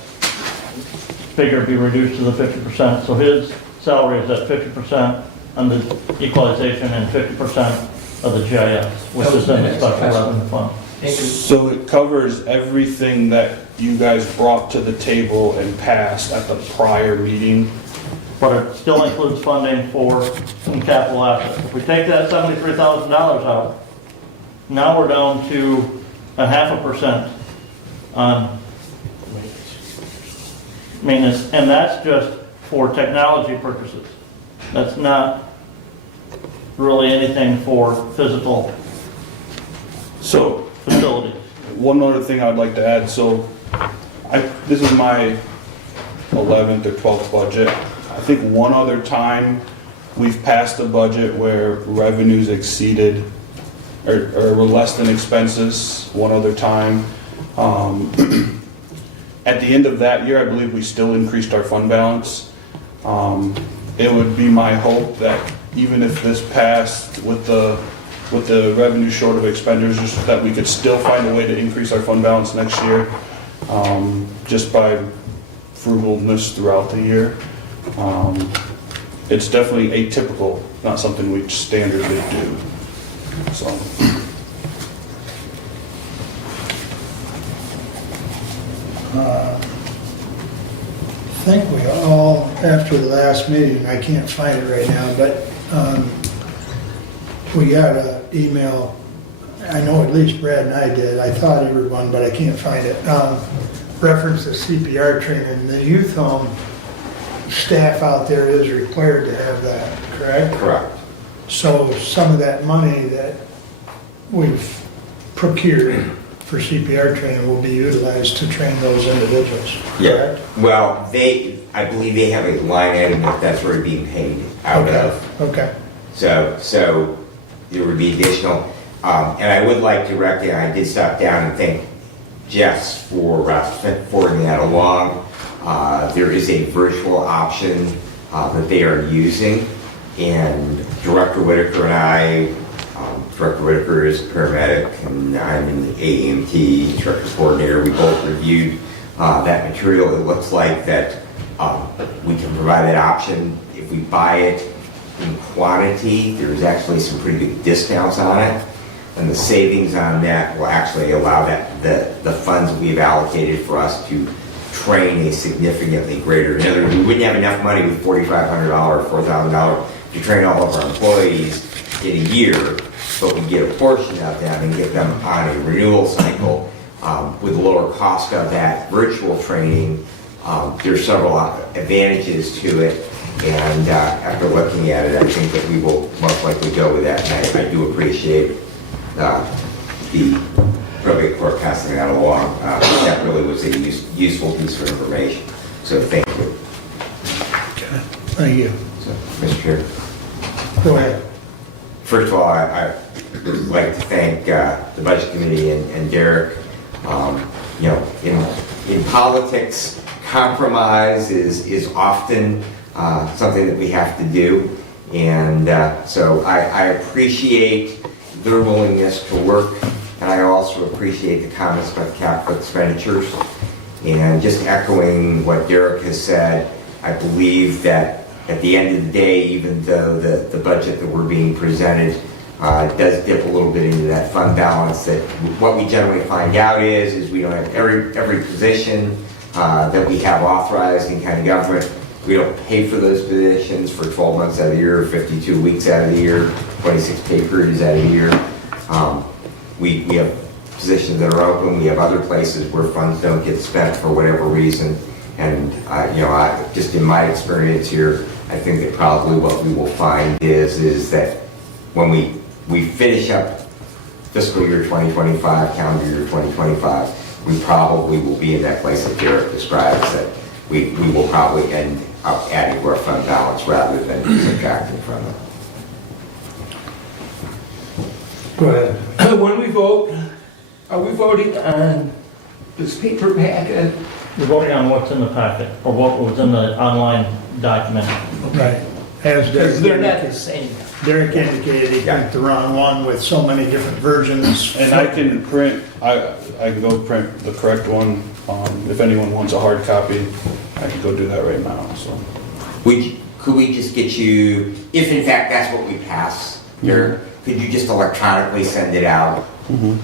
figure be reduced to the 50%. So his salary is at 50% on the equalization and 50% of the GIS, which is in the special revenue fund. So it covers everything that you guys brought to the table and passed at the prior meeting. But it still includes funding for some capital assets. If we take that $73,000 out, now we're down to 0.5% on maintenance, and that's just for technology purposes. That's not really anything for physical So facilities. one other thing I'd like to add, so this is my 11th or 12th budget. I think one other time we've passed a budget where revenues exceeded or were less than expenses, one other time. At the end of that year, I believe we still increased our fund balance. It would be my hope that even if this passed with the revenue short of expenditures, that we could still find a way to increase our fund balance next year, just by frugalness throughout the year. It's definitely atypical, not something we standardly do. So. I think we all, after the last meeting, I can't find it right now, but we got an email, I know at least Brad and I did, I thought everyone, but I can't find it, reference to CPR training. The youth home staff out there is required to have that, correct? Correct. So some of that money that we've procured for CPR training will be utilized to train those individuals, correct? Well, I believe they have a line item that's already being paid out of. Okay. So there would be additional, and I would like to I did stop down and thank Jess for forwarding that along. There is a virtual option that they are using, and Director Whitaker and I, Director Whitaker is a paramedic, and I'm in the AEMT Director's Coordinator. We both reviewed that material. It looks like that we can provide that option. If we buy it in quantity, there's actually some pretty good discounts on it, and the savings on that will actually allow the funds that we've allocated for us to train a significantly greater. In other words, we wouldn't have enough money with $4,500 or $4,000 to train all of our employees in a year, but we get a portion of them and get them on a renewal cycle with the lower cost of that virtual training. There's several advantages to it, and after looking at it, I think that we will most likely go with that, and I do appreciate the probate court passing that along. That really was a useful piece of information, so thank you. Okay, thank you. So, Mr. Chair. Go ahead. First of all, I would like to thank the Budget Committee and Derek. You know, in politics, compromise is often something that we have to do. And so I appreciate their willingness to work. And I also appreciate the comments about the capital expenditures. And just echoing what Derek has said, I believe that at the end of the day, even though the budget that we're being presented does dip a little bit into that fund balance, that what we generally find out is we don't have every position that we have authorized in county government. We don't pay for those positions for 12 months out of the year, 52 weeks out of the year, 26 pay periods out of the year. We have positions that are open. We have other places where funds don't get spent for whatever reason. And just in my experience here, I think that probably what we will find is that when we finish up fiscal year 2025, calendar year 2025, we probably will be in that place that Derek describes, that we will probably end up adding to our fund balance rather than subtracting from it. Go ahead. When we vote, are we voting on this paper packet? We're voting on what's in the packet, or what was in the online document. Right. As Because they're not the Derek same. indicated, he got the wrong one with so many different versions. And I can print, I can go print the correct one. If anyone wants a hard copy, I can go do that right now, so. Could we just get you, if in fact that's what we pass here, could you just electronically send it out?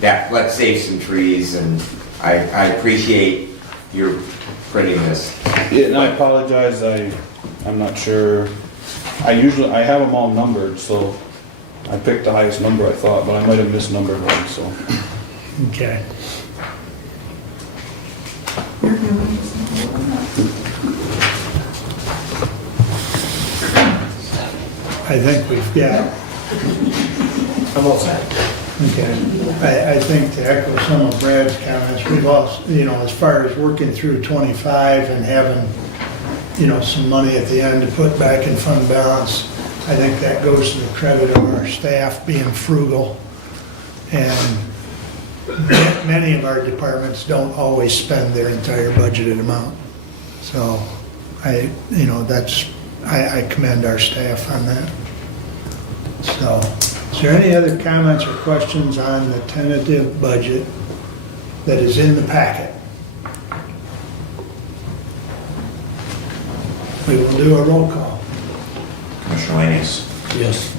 That, let's save some trees, and I appreciate your printing this. Yeah, and I apologize, I'm not sure. I have them all numbered, so I picked the highest number I thought, but I might have misnumbered one, so. Okay. I think we've got, I'm all set. okay, I think to echo some of Brad's comments, we've also, as far as working through 25 and having, some money at the end to put back in fund balance, I think that goes to the credit of our staff being frugal. And many of our departments don't always spend their entire budgeted amount. So I commend our staff on that. So, is there any other comments or questions on the tentative budget that is in the packet? We will do a roll call. Commissioner Lanius. Yes.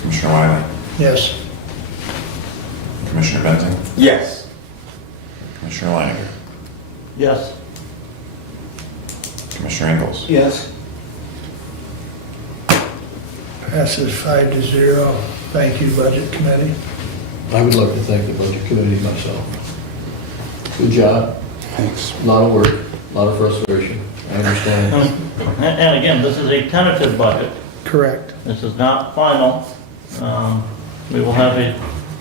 Commissioner Wiley. Yes. Commissioner Benton. Yes. Commissioner Leininger. Yes. Commissioner Ingalls. Yes. Passes 5-0. Thank you, Budget Committee. I would like to thank the Budget Committee myself. Good job. Thanks. A lot of work, a lot of frustration. I understand. And again, this is a tentative budget. Correct. This is not final. We will have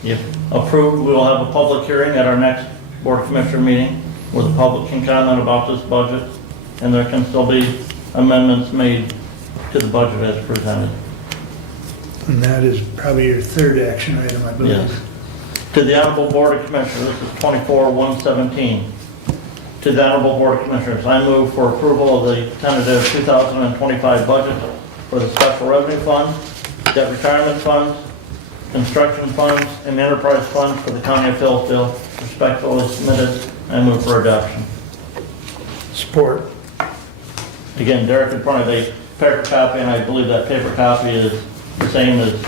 if approved, we will have a public hearing at our next Board of Commissioner meeting where the public can comment about this budget, and there can still be amendments made to the budget as presented. And that is probably your third action item, I believe. Yes. To the Honorable Board of Commissioners, this is 24-117. To the Honorable Board of Commissioners, I move for approval of the tentative 2025 budget for the Special Revenue Fund, Debt Retirement Funds, Construction Funds, and Enterprise Funds for the County of Hillsdale, respectfully submitted. I move for adoption. Support. Again, Derek in front of a paper copy, and I believe that paper copy is the same as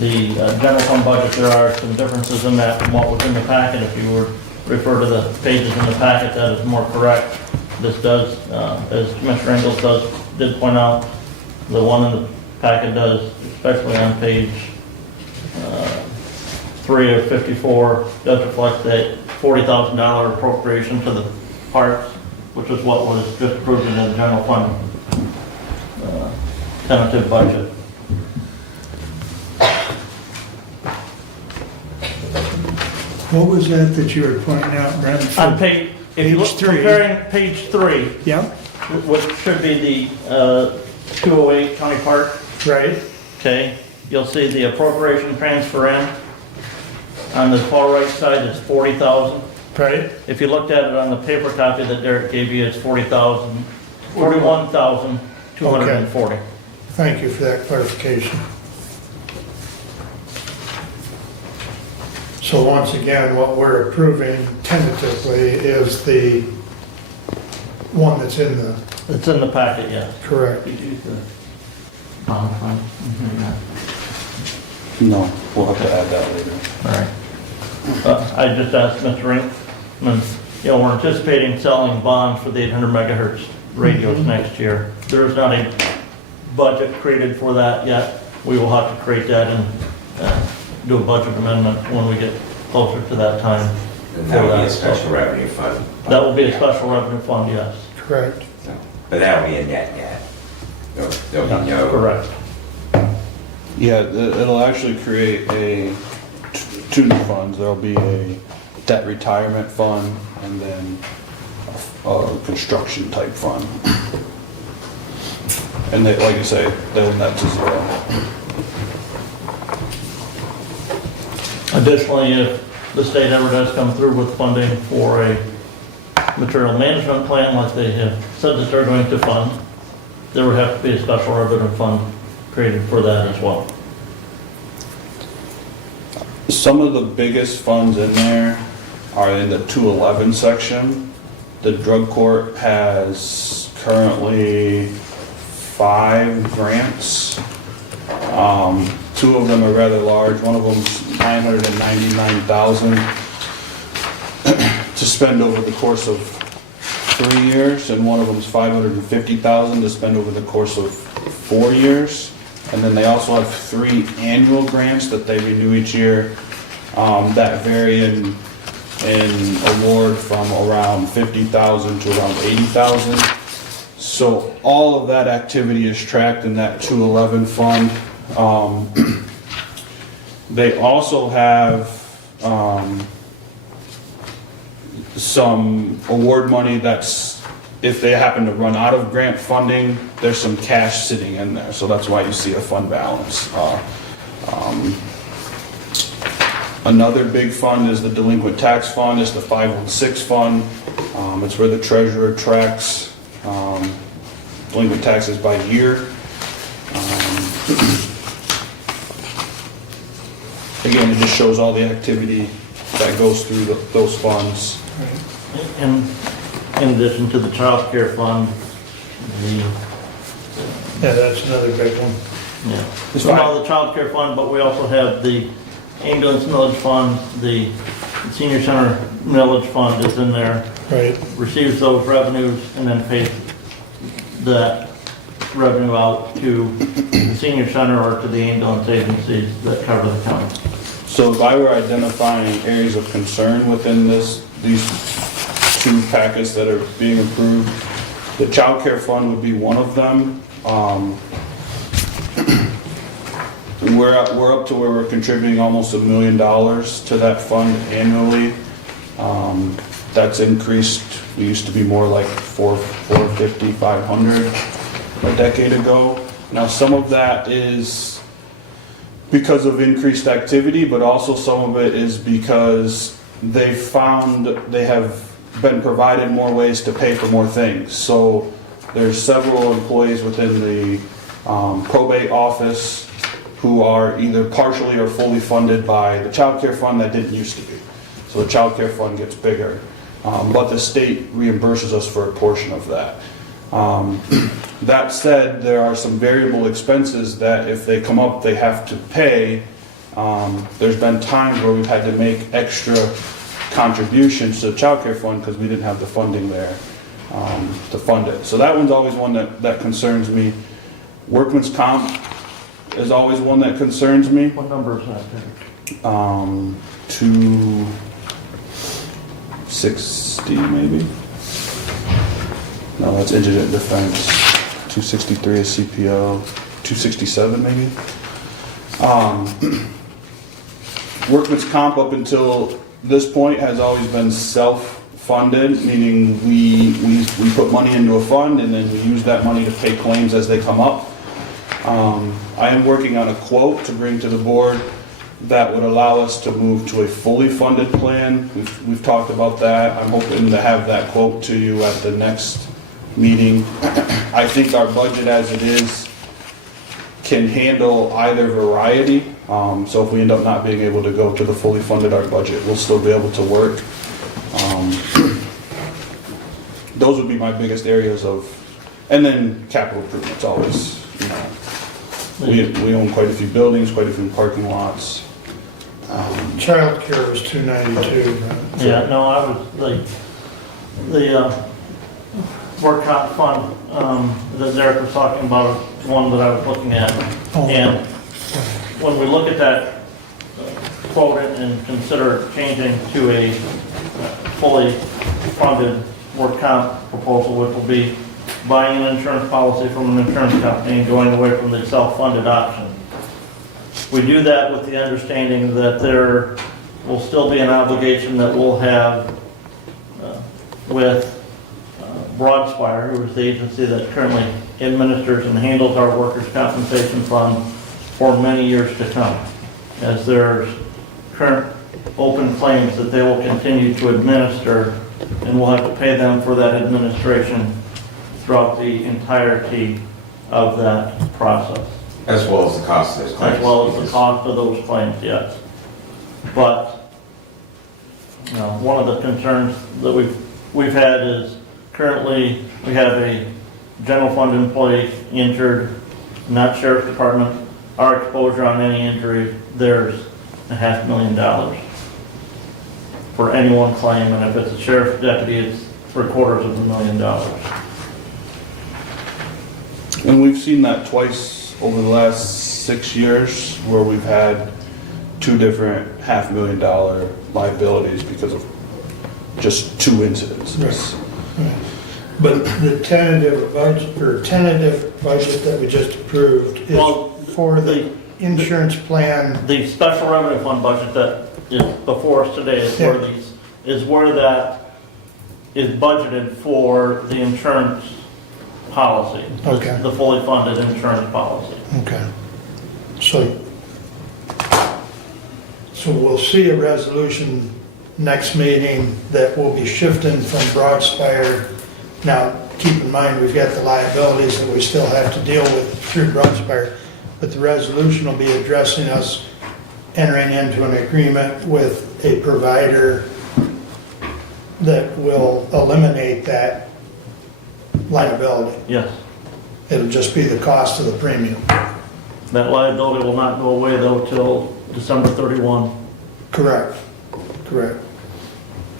the general fund budget. There are some differences in that from what was in the packet. If you were refer to the pages in the packet, that is more correct. This does, as Commissioner Ingalls did point out, the one in the packet does, especially on page 3 of 54 does reflect that $40,000 appropriation to the parks, which is what was just approved in the general fund tentative budget. What was that you were pointing out, Brent? On page, if you look, Page 3. comparing page 3, Yeah, which should be the 208 County Park, right, okay, you'll see the appropriation transfer in. On the far right side is 40,000. right. If you looked at it on the paper copy that Derek gave you, it's 41,240. Thank you for that clarification. So once again, what we're approving tentatively is the one that's in the, It's in the packet, yes. correct. Bond fund. No, we'll have to add that later. All right. I just asked Mr. Rinkman, we're anticipating selling bonds for the 800 megahertz radios next year. There is not a budget created for that yet. We will have to create that and do a budget amendment when we get closer to that time. And that would be a special revenue fund. That will be a special revenue fund, yes. Correct. So, but that'll be a net. There'll be no. Correct. Yeah, it'll actually create two new funds. There'll be a debt retirement fund and then a construction type fund. And they, like you say, they'll net to zero. Additionally, if the state ever does come through with funding for a material management plan like they have said that they're going to fund, there would have to be a special revenue fund created for that as well. Some of the biggest funds in there are in the 211 section. The drug court has currently 5 grants. 2 of them are rather large. One of them's $999,000 to spend over the course of 3 years, and one of them's $550,000 to spend over the course of 4 years. And then they also have 3 annual grants that they renew each year that vary in award from around $50,000 to around $80,000. So all of that activity is tracked in that 211 fund. They also have some award money that's, if they happen to run out of grant funding, there's some cash sitting in there, so that's why you see a fund balance. Another big fund is the delinquent tax fund, it's the 516 fund. It's where the treasurer tracks delinquent taxes by year. Again, it just shows all the activity that goes through those funds. In addition to the child care fund, Yeah, that's another big one. it's not the child care fund, but we also have the ambulance millage fund, the senior center millage fund is in there, Right. receives those revenues and then pays that revenue out to the senior center or to the ambulance agencies that cover the county. So if I were identifying areas of concern within these 2 packets that are being approved, the child care fund would be one of them. We're up to where we're contributing almost $1 million to that fund annually. That's increased. We used to be more like 450, 500 a decade ago. Now some of that is because of increased activity, but also some of it is because they found they have been provided more ways to pay for more things. So there's several employees within the probate office who are either partially or fully funded by the child care fund that didn't used to be. So the child care fund gets bigger, but the state reimburses us for a portion of that. That said, there are some variable expenses that if they come up, they have to pay. There's been times where we've had to make extra contributions to the child care fund because we didn't have the funding there to fund it. So that one's always one that concerns me. Workman's comp is always one that concerns me. What number is that 260 maybe? No, that's indigent defense. 263 is CPO. 267 maybe? Workman's comp up until this point has always been self-funded, meaning we put money into a fund and then we use that money to pay claims as they come up. I am working on a quote to bring to the board that would allow us to move to a fully funded plan. We've talked about that. I'm hoping to have that quote to you at the next meeting. I think our budget as it is can handle either variety. So if we end up not being able to go to the fully funded art budget, we'll still be able to work. Those would be my biggest areas of, and then capital improvements always, you know. We own quite a few buildings, quite a few parking lots. Childcare was 292, right? Yeah, no, I was, the work comp fund, that Derek was talking about, is one that I was looking at. And when we look at that quote and consider changing to a fully funded work comp proposal, which will be buying an insurance policy from an insurance company and going away from the self-funded option. We do that with the understanding that there will still be an obligation that we'll have with Broadspire, who is the agency that currently administers and handles our workers' compensation fund for many years to come, as there's current open claims that they will continue to administer, and we'll have to pay them for that administration throughout the entirety of that process. As well as the cost of those claims. As well as the cost of those claims, yes. But, you know, one of the concerns that we've had is currently we have a general fund employee injured, not sheriff's department. Our exposure on any injury, there's $500,000 for any one claim, and if it's a sheriff's deputy, it's $750,000. And we've seen that twice over the last 6 years, where we've had two different $500,000 liabilities because of just two incidences. Right. But the tentative budget that we just approved is Well, for the insurance plan. The special revenue fund budget that is before us today is where that is budgeted for the insurance policy. Okay. The fully funded insurance policy. Okay. So we'll see a resolution next meeting that will be shifting from Broadspire. Now, keep in mind, we've got the liabilities that we still have to deal with through Broadspire, but the resolution will be addressing us entering into an agreement with a provider that will eliminate that liability. Yes. It'll just be the cost of the premium. That liability will not go away though till December 31. Correct, correct.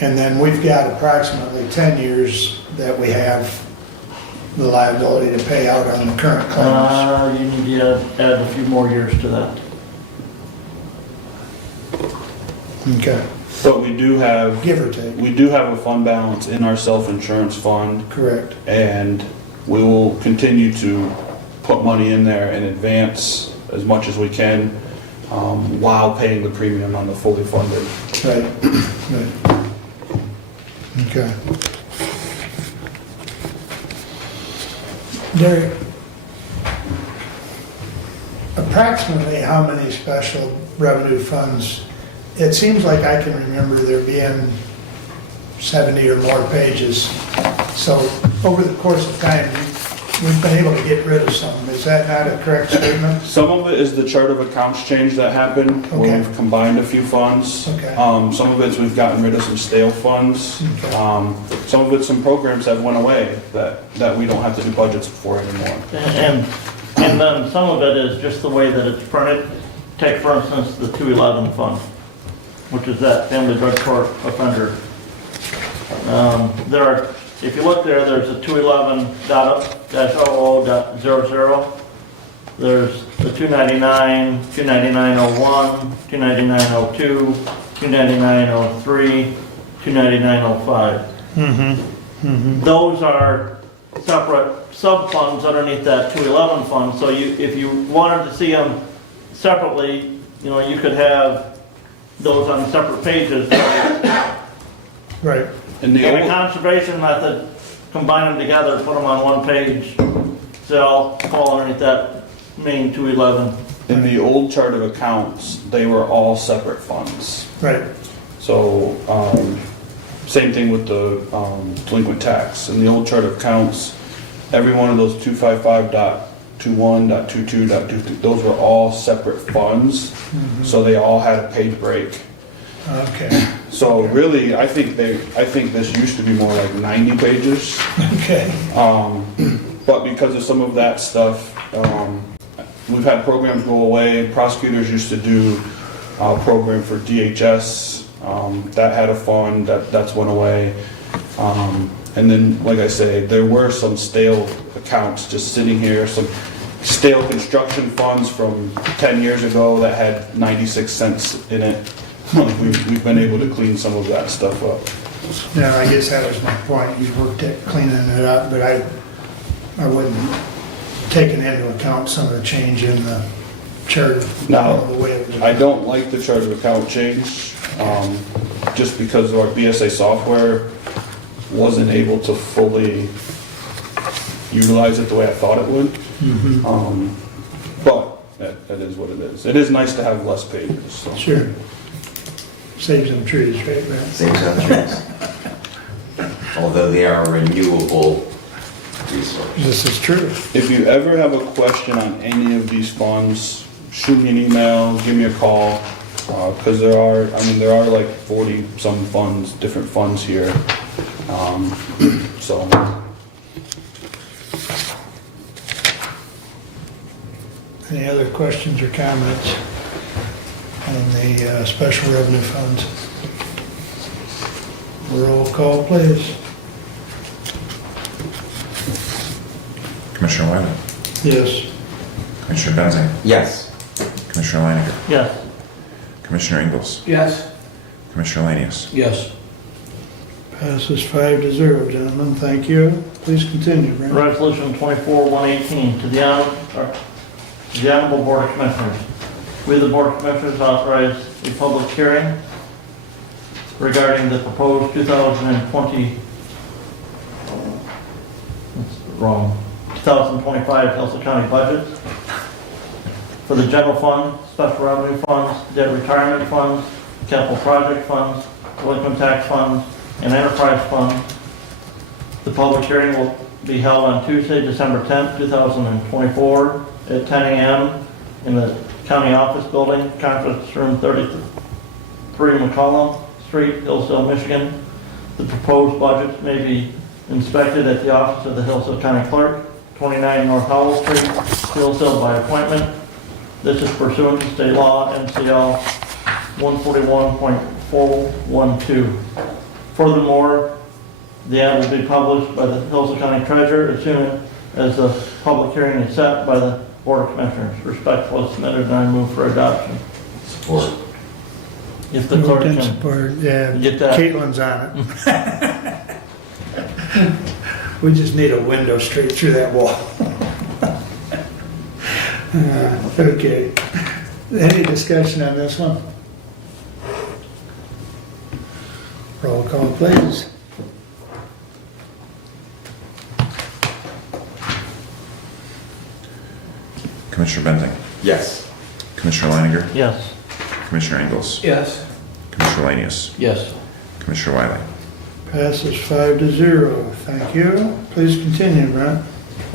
And then we've got approximately 10 years that we have the liability to pay out on the current claims. You need to add a few more years to that. Okay, But we do have give or take, a fund balance in our self-insurance fund, correct. and we will continue to put money in there in advance as much as we can, while paying the premium on the fully funded. Right, right. Okay. Derek, approximately how many special revenue funds? It seems like I can remember there being 70 or more pages. So over the course of time, we've been able to get rid of some. Is that not a correct statement? Some of it is the chart of accounts change that happened, where Okay. we've combined a few funds. Okay. Some of it's we've gotten rid of some stale funds. Okay. Some of it, some programs have went away that we don't have to do budgets for anymore. And then some of it is just the way that it's printed. Take, for instance, the 211 fund, which is that family drug court offender. If you look there, there's a 211.00.00. There's the 299, 299.01, 299.02, 299.03, 299.05. Those are separate sub-funds underneath that 211 fund, so if you wanted to see them separately, you could have those on separate pages. Right. In the In a old, conservation method, combine them together, put them on one page, so they all fall underneath that main 211. in the old chart of accounts, they were all separate funds. Right. So, same thing with the delinquent tax. In the old chart of accounts, every one of those 255.21.22.23, those were all separate funds. So they all had a page break. Okay. So really, I think this used to be more like 90 pages. Okay. But because of some of that stuff, we've had programs go away. Prosecutors used to do a program for DHS that had a fund that's went away. And then, like I say, there were some stale accounts just sitting here, some stale construction funds from 10 years ago that had 96 cents in it. We've been able to clean some of that stuff up. Now, I guess that was my point. You worked at cleaning it up, but I wasn't taking into account some of the change in the chart. No, the way it was. I don't like the chart of account change, just because our BSA software wasn't able to fully utilize it the way I thought it would. But that is what it is. It is nice to have less pages, so. Sure. Save some trees, right, Brent? Saves on trees. Although they are a renewable resource. This is true. If you ever have a question on any of these funds, shoot me an email, give me a call, because there are like 40 some funds, different funds here. So. Any other questions or comments on the special revenue funds? Roll call, please. Commissioner Wiley, Yes. Commissioner Benzing, Yes. Commissioner Leininger, Yes. Commissioner Ingles, Yes. Commissioner Lanius. Yes. Passes 5-0, gentlemen. Thank you. Please continue, Brent. Resolution 24-118 to the Honorable Board of Commissioners. We, the Board of Commissioners, authorize a public hearing regarding the proposed 2025 Hillsdale County budget for the general fund, special revenue funds, debt retirement funds, capital project funds, delinquent tax funds, and enterprise funds. The public hearing will be held on Tuesday, December 10th, 2024 at 10 a.m. in the County Office Building, Conference Room 33 McCollum Street, Hillsdale, Michigan. The proposed budget may be inspected at the office of the Hillsdale County Clerk, 29 North Howell Street, Hillsdale by appointment. This is pursuant to state law, MCL 141.412. Furthermore, the ad will be published by the Hillsdale County Treasurer as soon as the public hearing is set by the Board of Commissioners. Respectfully submitted, and I move for adoption. Support. If the clerk Moved and can supported. Yeah, get that. Caitlin's on it. We just need a window straight through that wall. Okay. Any discussion on this one? Roll call, please. Commissioner Benzing, Yes. Commissioner Leininger, Yes. Commissioner Ingles, Yes. Commissioner Lanius, Yes. Commissioner Wiley. Passes 5-0. Thank you. Please continue, Brent.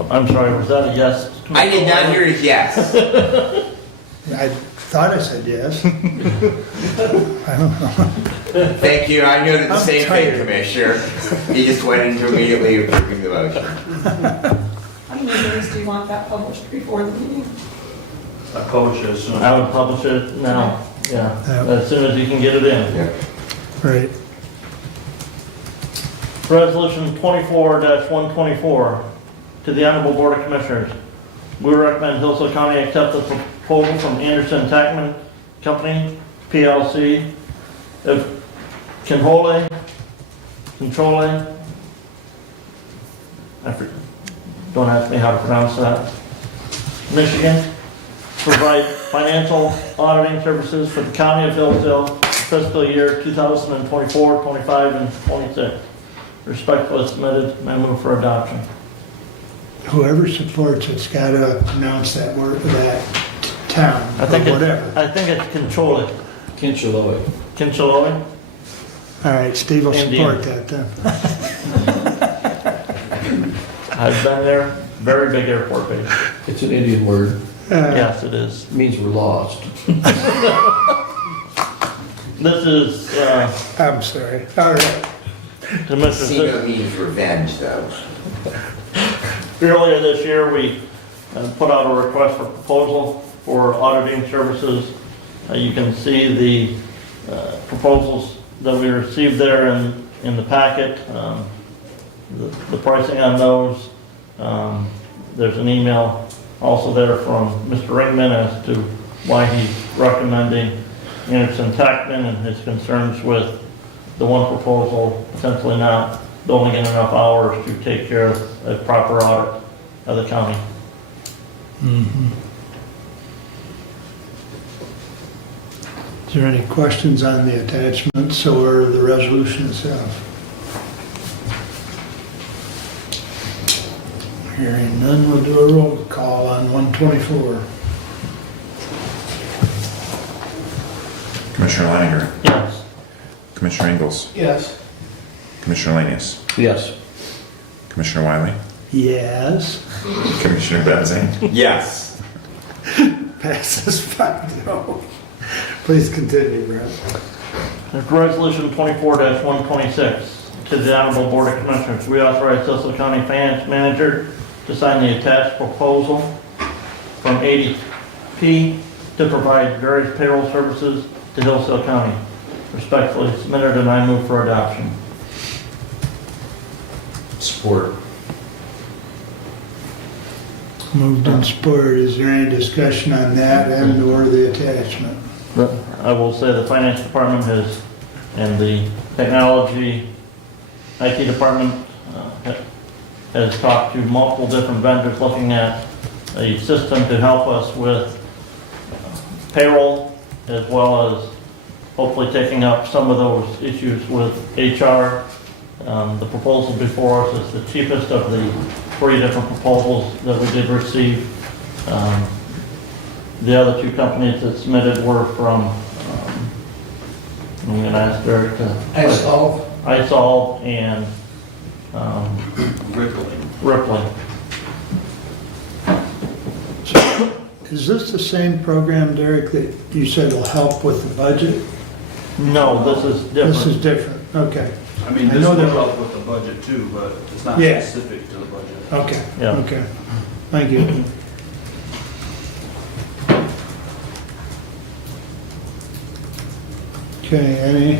I'm sorry, was that a yes? I did not hear a yes. I thought I said yes. I don't know. Thank you. I noted the I'm same tired. thing, Commissioner. You just went into immediately approving the motion. How many days do you want that published before the meeting? I would publish it now, yeah, Yeah. as soon as you can get it in. Yeah. Right. Resolution 24-124 to the Honorable Board of Commissioners. We recommend Hillsdale County accept the proposal from Anderson Tackman Company, PLC, of Controle, don't ask me how to pronounce that, Michigan, to provide financial auditing services for the county of Hillsdale fiscal year 2024, 25, and 26. Respectfully submitted, may move for adoption. Whoever supports it's got to announce that word, that town, I think or whatever. I think it's Controle. Kinchaloy. Controle? All right, Steve will Indian. support that then. I've been there, very big airport base. It's an Indian word. Yes, it is. It means we're lost. This is, I'm sorry. All right. Commissioner, Sino means revenge, though. earlier this year, we put out a request for proposal for auditing services. You can see the proposals that we received there in the packet, the pricing on those. There's an email also there from Mr. Ringman as to why he's recommending Anderson Tackman and his concerns with the one proposal essentially not building in enough hours to take care of a proper audit of the county. Is there any questions on the attachments or the resolution itself? Hearing none, we'll do a roll call on 124. Commissioner Leininger, Yes. Commissioner Ingalls, Yes. Commissioner Lanius, Yes. Commissioner Wiley, Yes. Commissioner Benzane, Yes. Passes 5-0. Please continue, Brad. There's Resolution 24-126 to the Honorable Board of Commissioners. We authorize Hillsdale County Finance Manager to sign the attached proposal from ADP to provide various payroll services to Hillsdale County. Respectfully submitted, and I move for adoption. Support. Moved and supported. Is there any discussion on that and or the attachment? I will say the Finance Department has, and the Technology IT Department has talked to multiple different vendors looking at a system to help us with payroll, as well as hopefully taking up some of those issues with HR. The proposal before us is the cheapest of the 3 different proposals that we did receive. The other 2 companies that submitted were from, I'm going to ask Derek to... ISOLVE and Ripley. Is this the same program, Derek, that you said will help with the budget? No, this is different. This is different, okay. I mean, I this know will that- help with the budget too, but it's not Yeah. specific to the budget. Okay, Yeah. okay. Thank you. Okay, any,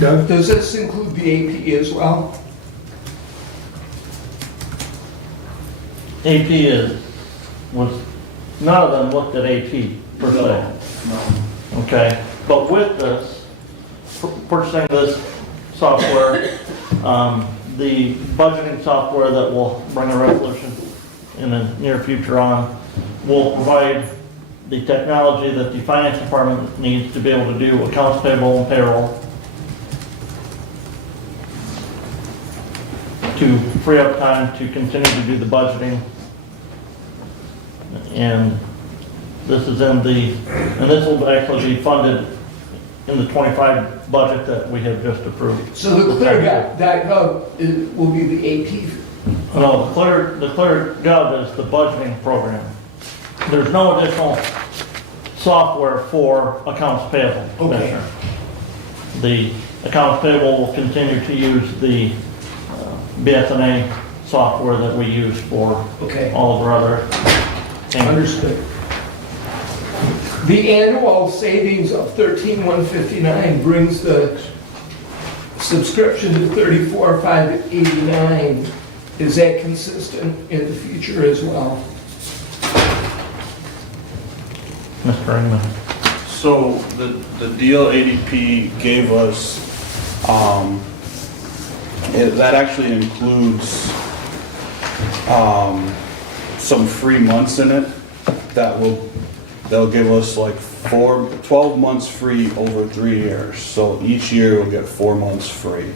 Doug? Does this include the AP as well? AP none of them looked at AP per se. No. Okay, but with this, purchasing this software, the budgeting software that we'll bring a resolution in the near future on, will provide the technology that the finance department needs to be able to do accounts payable and payroll, to free up time to continue to do the budgeting. And this is and this will actually be funded in the 25 budget that we have just approved. So the clear.gov will be the AP. No, the ClearGov is the budgeting program. There's no additional software for accounts payable. Okay. Commissioner. The accounts payable will continue to use the BSNA software that we use for Okay. all of our other things. Understood. The annual savings of $13,159 brings the subscription to $34,589. Is that consistent in the future as well? Mr. Ringman. So the deal ADP gave us, that actually includes some free months in it they'll give us like 12 months free over 3 years. So each year we'll get 4 months free.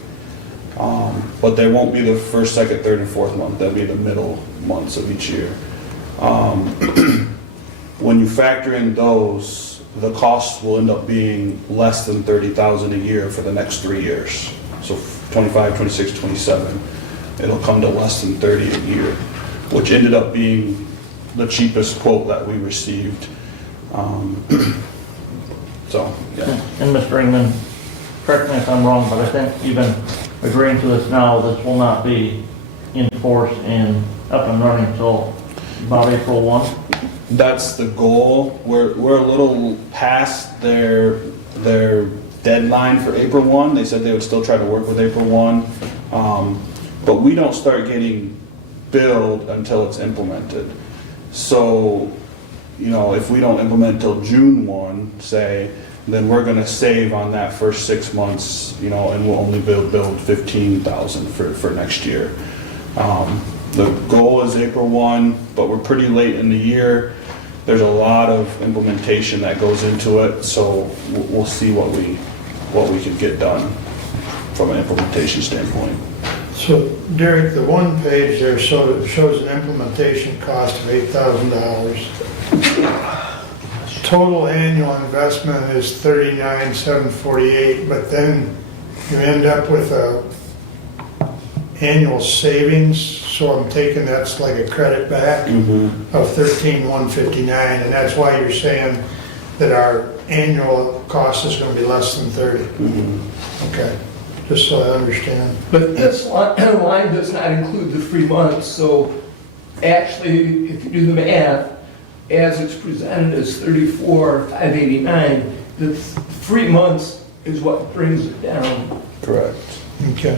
But they won't be the first, second, third, and fourth month. They'll be the middle months of each year. When you factor in those, the cost will end up being less than $30,000 a year for the next 3 years. So 25, 26, 27, it'll come to less than 30 a year, which ended up being the cheapest quote that we received. So, yeah. And Mr. Ringman, correct me if I'm wrong, but I think even agreeing to this now, this will not be in force and up and running until about April 1. That's the goal. We're a little past their deadline for April 1. They said they would still try to work with April 1. But we don't start getting billed until it's implemented. So, if we don't implement till June 1, say, then we're gonna save on that first 6 months, and we'll only build $15,000 for next year. The goal is April 1, but we're pretty late in the year. There's a lot of implementation that goes into it, so we'll see what we can get done from an implementation standpoint. So Derek, the one page there shows an implementation cost of $8,000. Total annual investment is $39,748, but then you end up with a annual savings, so I'm taking that's like a credit back of $13,159, and that's why you're saying that our annual cost is going to be less than 30. Okay, just so I understand. But this line does not include the 3 months, so actually, if you do the math, as it's presented as $34,589, the 3 months is what brings it down. Correct. Okay.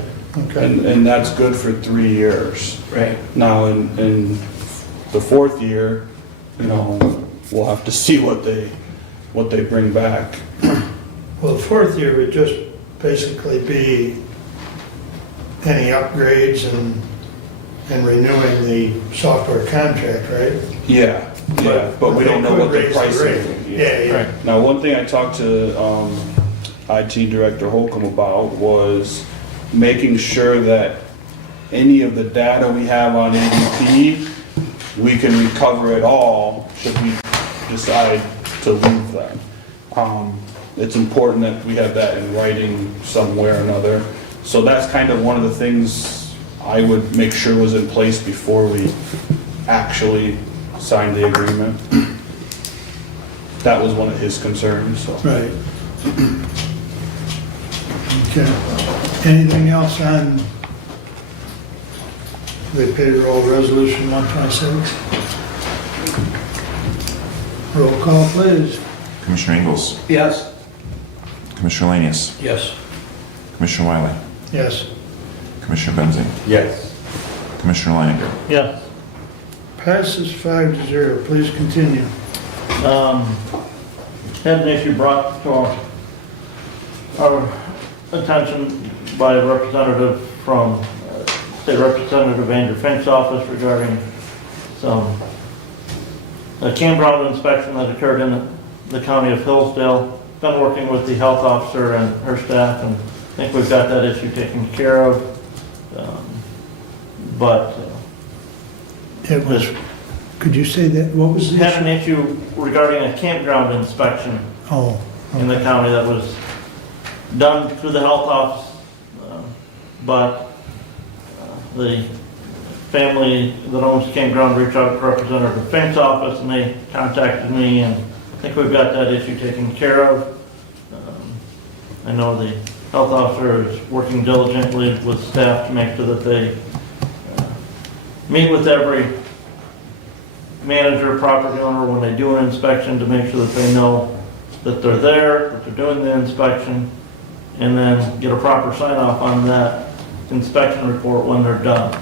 And that's good for 3 years. Right. Now, in the fourth year, we'll have to see what they bring back. Well, the fourth year would just basically be any upgrades and renewing the software contract, right? Yeah, but we don't know what the price is. Yeah. Now, one thing I talked to IT Director Holcomb about was making sure that any of the data we have on ADP, we can recover it all should we decide to leave them. It's important that we have that in writing somewhere or another. So that's kind of one of the things I would make sure was in place before we actually signed the agreement. That was one of his concerns, so. Right. Okay. Anything else on the payroll resolution 126? Roll call, please. Commissioner Ingles, Yes. Commissioner Lanius, Yes. Commissioner Wiley, Yes. Commissioner Benzing, Yes. Commissioner Leininger. Yes. Passes 5-0. Please continue. Had an issue brought to our attention by a representative from State Representative Andrew Fink's office regarding a campground inspection that occurred in the county of Hillsdale. Been working with the health officer and her staff, and I think we've got that issue taken care of. But It was, could you say that, what was had the an issue regarding a campground inspection Oh, in the county that was done through the health office, but the family that owns the campground reached out to Representative Fink's office, and they contacted me, and I think we've got that issue taken care of. I know the health officer is working diligently with staff to make sure that they meet with every manager, property owner when they do an inspection to make sure that they know that they're there, that they're doing the inspection, and then get a proper sign off on that inspection report when they're done.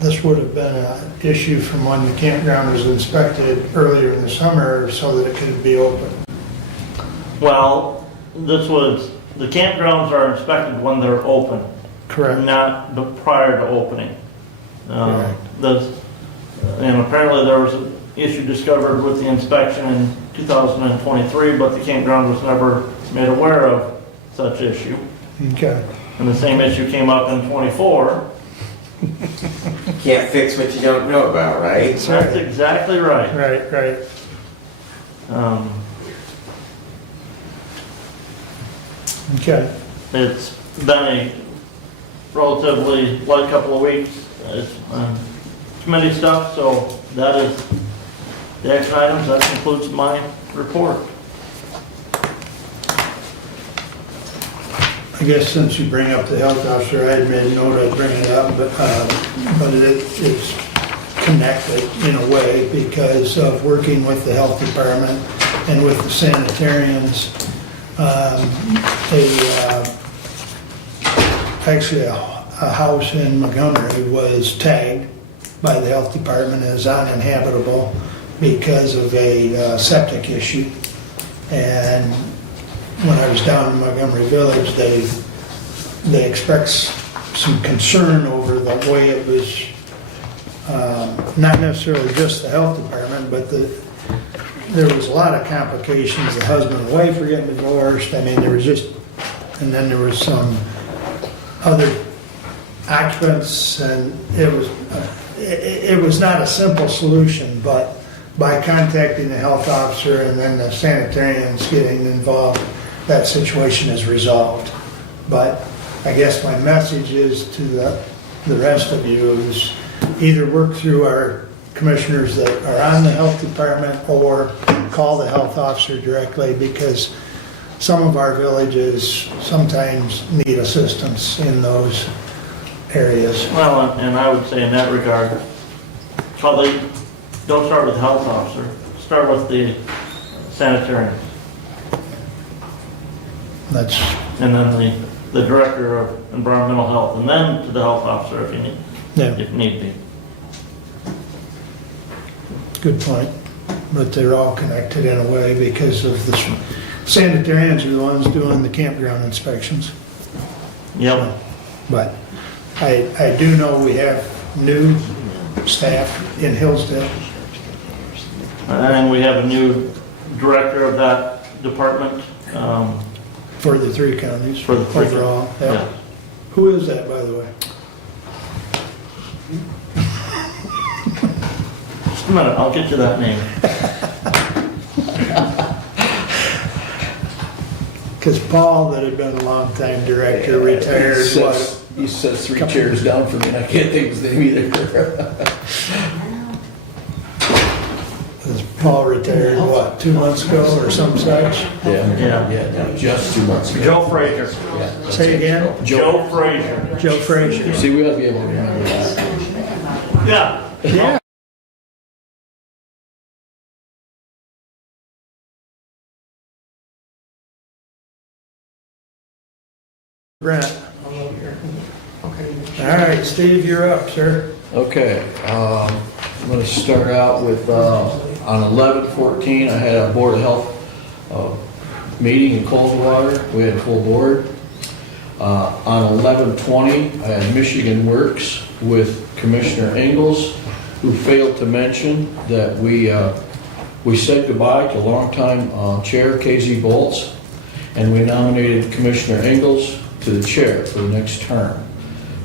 this would have been an issue from when the campground was inspected earlier in the summer so that it could be open. Well, the campgrounds are inspected when they're open, Correct. not prior to opening. Correct. And apparently there was an issue discovered with the inspection in 2023, but the campground was never made aware of such issue. Okay. And the same issue came up in '24. Can't fix what you don't know about, right? That's exactly right. Right. Um, Okay. It's been a relatively light couple of weeks. It's committee stuff, so that is the action items. That concludes my report. I guess since you bring up the health officer, I had made a note I'd bring it up, but it's connected in a way because of working with the health department and with the sanitarians. Actually, a house in Montgomery was tagged by the health department as uninhabitable because of a septic issue. And when I was down in Montgomery Village, they expressed some concern over the way it was, not necessarily just the health department, but there was a lot of complications. The husband and wife were getting divorced. I mean, and then there was some other occupants, and it was not a simple solution, but by contacting the health officer and then the sanitarians getting involved, that situation is resolved. But I guess my message is to the rest of you is either work through our commissioners that are on the health department or call the health officer directly, because some of our villages sometimes need assistance in those areas. Well, and I would say in that regard, probably don't start with the health officer. Start with the sanitarians. That's, And then the director of environmental health, and then to the health officer if need be. good point. But they're all connected in a way because of the sanitarians are the ones doing the campground inspections. Yep. But I do know we have new staff in Hillsdale. And we have a new director of that department. For the three counties. For the three overall. Yeah. Yeah. Who is that, by the way? Just a minute, I'll get you that name. Because Paul, that had been a long-time director, retired, what? He sets 3 chairs down for me, and I can't think of his name either. Paul retired, what, 2 months ago or some such? Yeah, just 2 months ago. Joe Frazier. Yeah. Say again? Joe Frazier. Joe Frazier. See, we ought to be able to remember that. Yeah. Yeah. Brent. All right, Steve, you're up, sir. Okay, I'm going to start out with, on 11/14, I had a Board of Health meeting in Coldwater. We had full board. On 11/20, I had Michigan Works with Commissioner Ingalls, who failed to mention that we said goodbye to longtime Chair KZ Bolts, and we nominated Commissioner Ingalls to the chair for the next term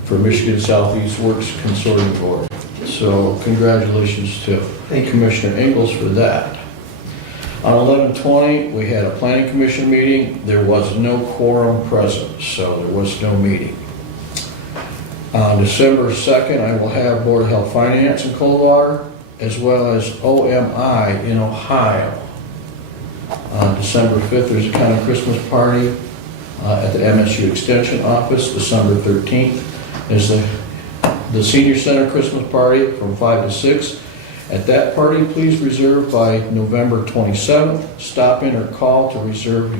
for Michigan Southeast Works Consortium Board. So congratulations to Commissioner Ingalls for that. On 11/20, we had a planning commission meeting. There was no quorum present, so there was no meeting. On December 2nd, I will have Board of Health Finance in Coldwater, as well as OMI in Ohio. On December 5th, there's a county Christmas party at the MSU Extension Office. December 13th is the Senior Center Christmas party from 5 to 6. At that party, please reserve by November 27th. Stop in or call to reserve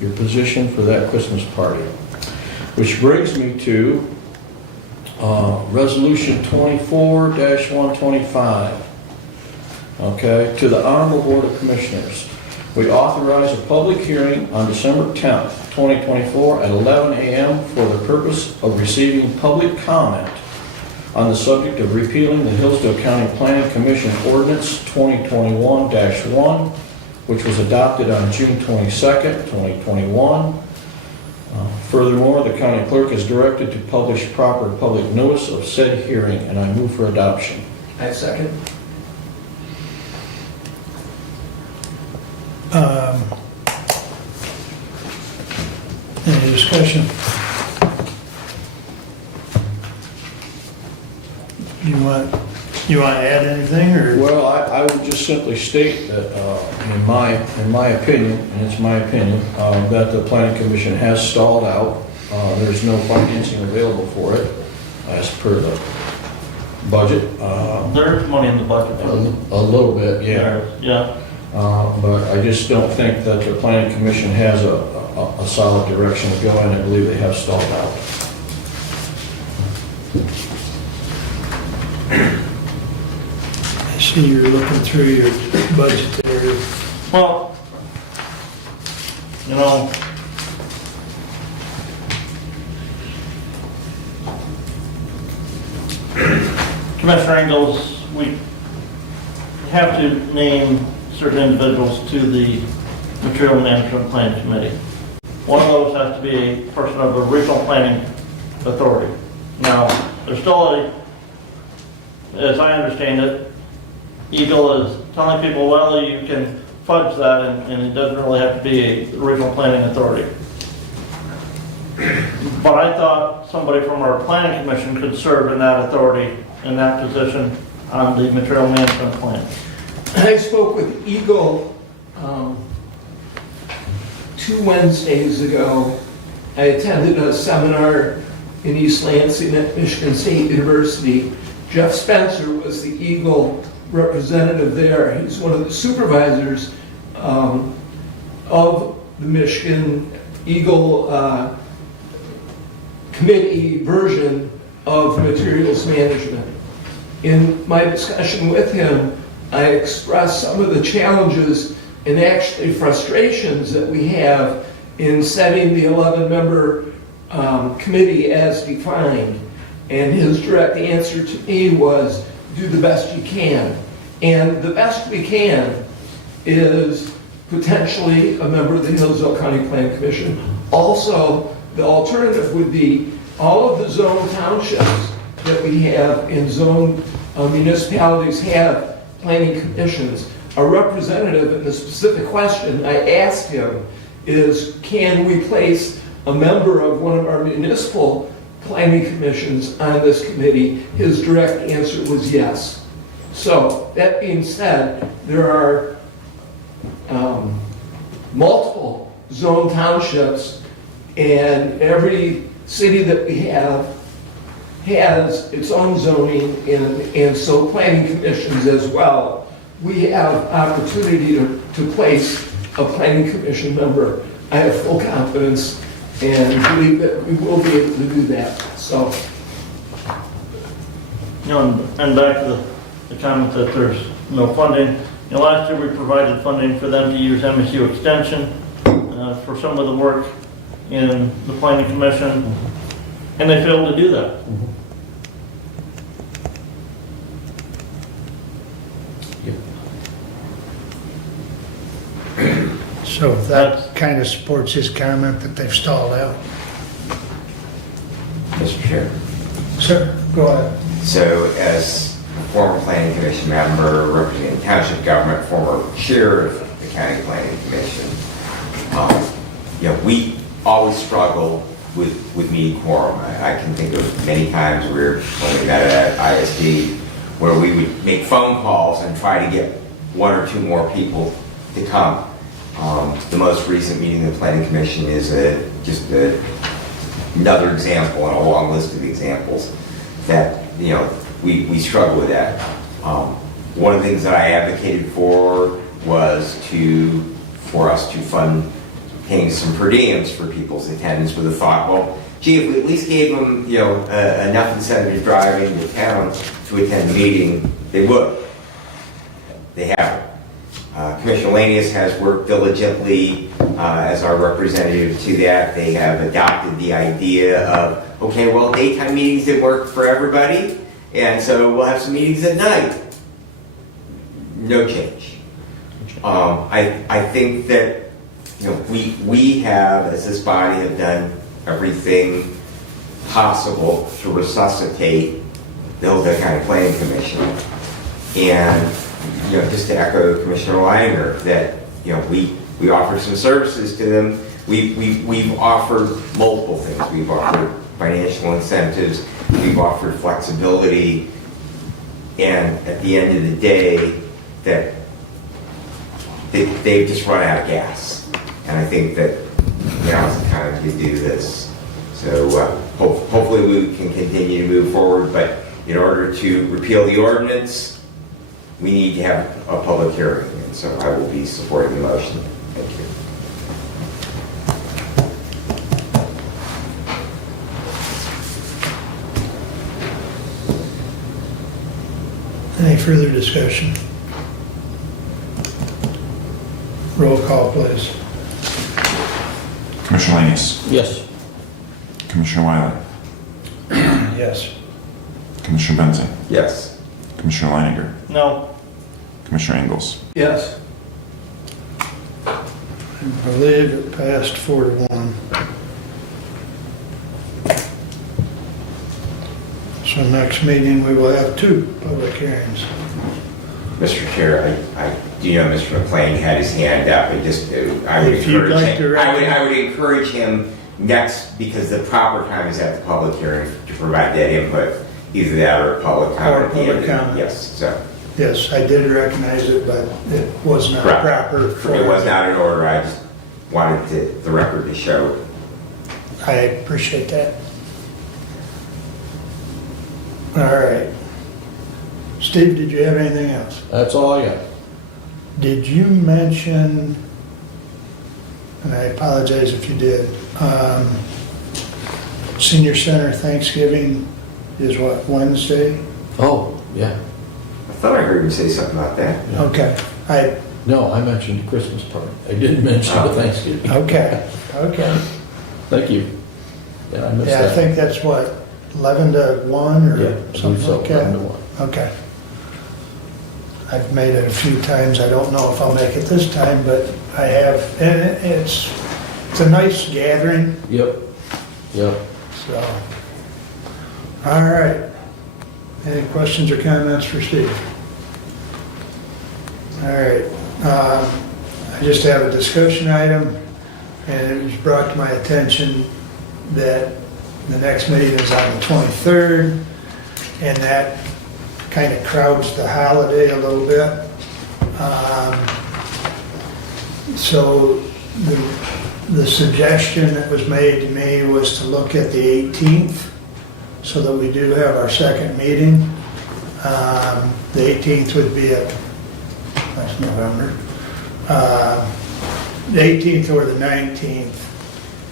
your position for that Christmas party. Which brings me to Resolution 24-125. Okay, to the Honorable Board of Commissioners. We authorize a public hearing on December 10th, 2024 at 11 a.m. for the purpose of receiving public comment on the subject of repealing the Hillsdale County Planning Commission Ordinance 2021-1, which was adopted on June 22nd, 2021. Furthermore, the county clerk is directed to publish proper public notice of said hearing, and I move for adoption. I second. Any discussion? You want to add anything, or? Well, I would just simply state that, in my opinion, and it's my opinion, that the planning commission has stalled out. There's no financing available for it as per the budget. There's money in the budget. A little bit, yeah. Yeah. But I just don't think that the planning commission has a solid direction to go in. I believe they have stalled out. I see you're looking through your budget there. Well, you know, Commissioner Engels, we have to name certain individuals to the Material Management Plan Committee. One of those has to be a person of the Regional Planning Authority. Now, there's still as I understand it, Eagle is telling people, well, you can fudge that, and it doesn't really have to be a Regional Planning Authority. But I thought somebody from our Planning Commission could serve in that authority, in that position on the Material Management Plan. I spoke with Eagle 2 Wednesdays ago. I attended a seminar in East Lansing at Michigan State University. Jeff Spencer was the Eagle representative there. He's one of the supervisors of the Michigan Eagle committee version of materials management. In my discussion with him, I expressed some of the challenges and actually frustrations that we have in setting the 11-member committee as defined. And his direct answer to me was, do the best you can. And the best we can is potentially a member of the Hillsdale County Plan Commission. Also, the alternative would be all of the zone townships that we have in zone municipalities have planning commissions. A representative in the specific question I asked him is, can we place a member of one of our municipal planning commissions on this committee? His direct answer was yes. So, that being said, there are multiple zone townships, and every city that we have has its own zoning, and so planning commissions as well. We have opportunity to place a planning commission member. I have full confidence and believe that we will be able to do that. So, You know, and back to the comment that there's no funding. You know, last year we provided funding for them to use MSU Extension for some of the work in the Planning Commission, and they failed to do that. So that kind of supports his comment that they've stalled out. Mr. Chair. Sir, go ahead. So as a former planning commission member representing township government, former chair of the county planning commission, you know, we always struggle with meeting quorum. I can think of many times when we met at ISD where we would make phone calls and try to get 1 or 2 more people to come. The most recent meeting of the planning commission is just another example in a long list of examples that, you know, we struggle with that. One of the things that I advocated for was for us to fund paying some per diems for people's attendance with the thought, well, gee, if we at least gave them, enough incentive to drive into town to attend the meeting, they would. They haven't. Commissioner Lanius has worked diligently as our representative to that. They have adopted the idea of, okay, well, daytime meetings didn't work for everybody, and so we'll have some meetings at night. No change. I think that we have, as this body, have done everything possible to resuscitate the Hillsdale County Planning Commission. And, just to echo Commissioner Langer, that, we offer some services to them. We've offered multiple things. We've offered financial incentives. We've offered flexibility. And at the end of the day, that they've just run out of gas. And I think that now's the time to do this. So hopefully we can continue to move forward, but in order to repeal the ordinance, we need to have a public hearing. And so I will be supporting the motion. Thank you. Any further discussion? Roll call, please. Commissioner Lanius. Yes. Commissioner Wiley. Yes. Commissioner Benzing. Yes. Commissioner Leininger. No. Commissioner Ingles. Yes. I believe it passed 4-1. So next meeting, we will have 2 public hearings. Mr. Chair, Mr. McLean had his hand up. I would If you'd like to I would encourage him next, because the proper time is at the public hearing to provide that input, either that or public comment. Or public comment. Yes, so. Yes, I did recognize it, but it was not Correct. proper. It was not in order. I just wanted the record to show. I appreciate that. All right. Steve, did you have anything else? That's all I got. Did you mention, and I apologize if you did, Senior Center Thanksgiving is what, Wednesday? Oh, yeah. I thought I heard him say something about that. Okay, No, I mentioned the Christmas party. I didn't mention the Thanksgiving. okay. Thank you. Yeah, I missed Yeah, I that. think that's what, 11 to 1 Yeah, I or believe something so, like that? 11 to 1. Okay. I've made it a few times. I don't know if I'll make it this time, but I have. And it's a nice gathering, Yep. so. All right. Any questions or comments for Steve? All right. I just have a discussion item, and it was brought to my attention that the next meeting is on the 23rd, and that kind of crowds the holiday a little bit. So the suggestion that was made to me was to look at the 18th, so that we do have our second meeting. The 18th would be that's November. The 18th or the 19th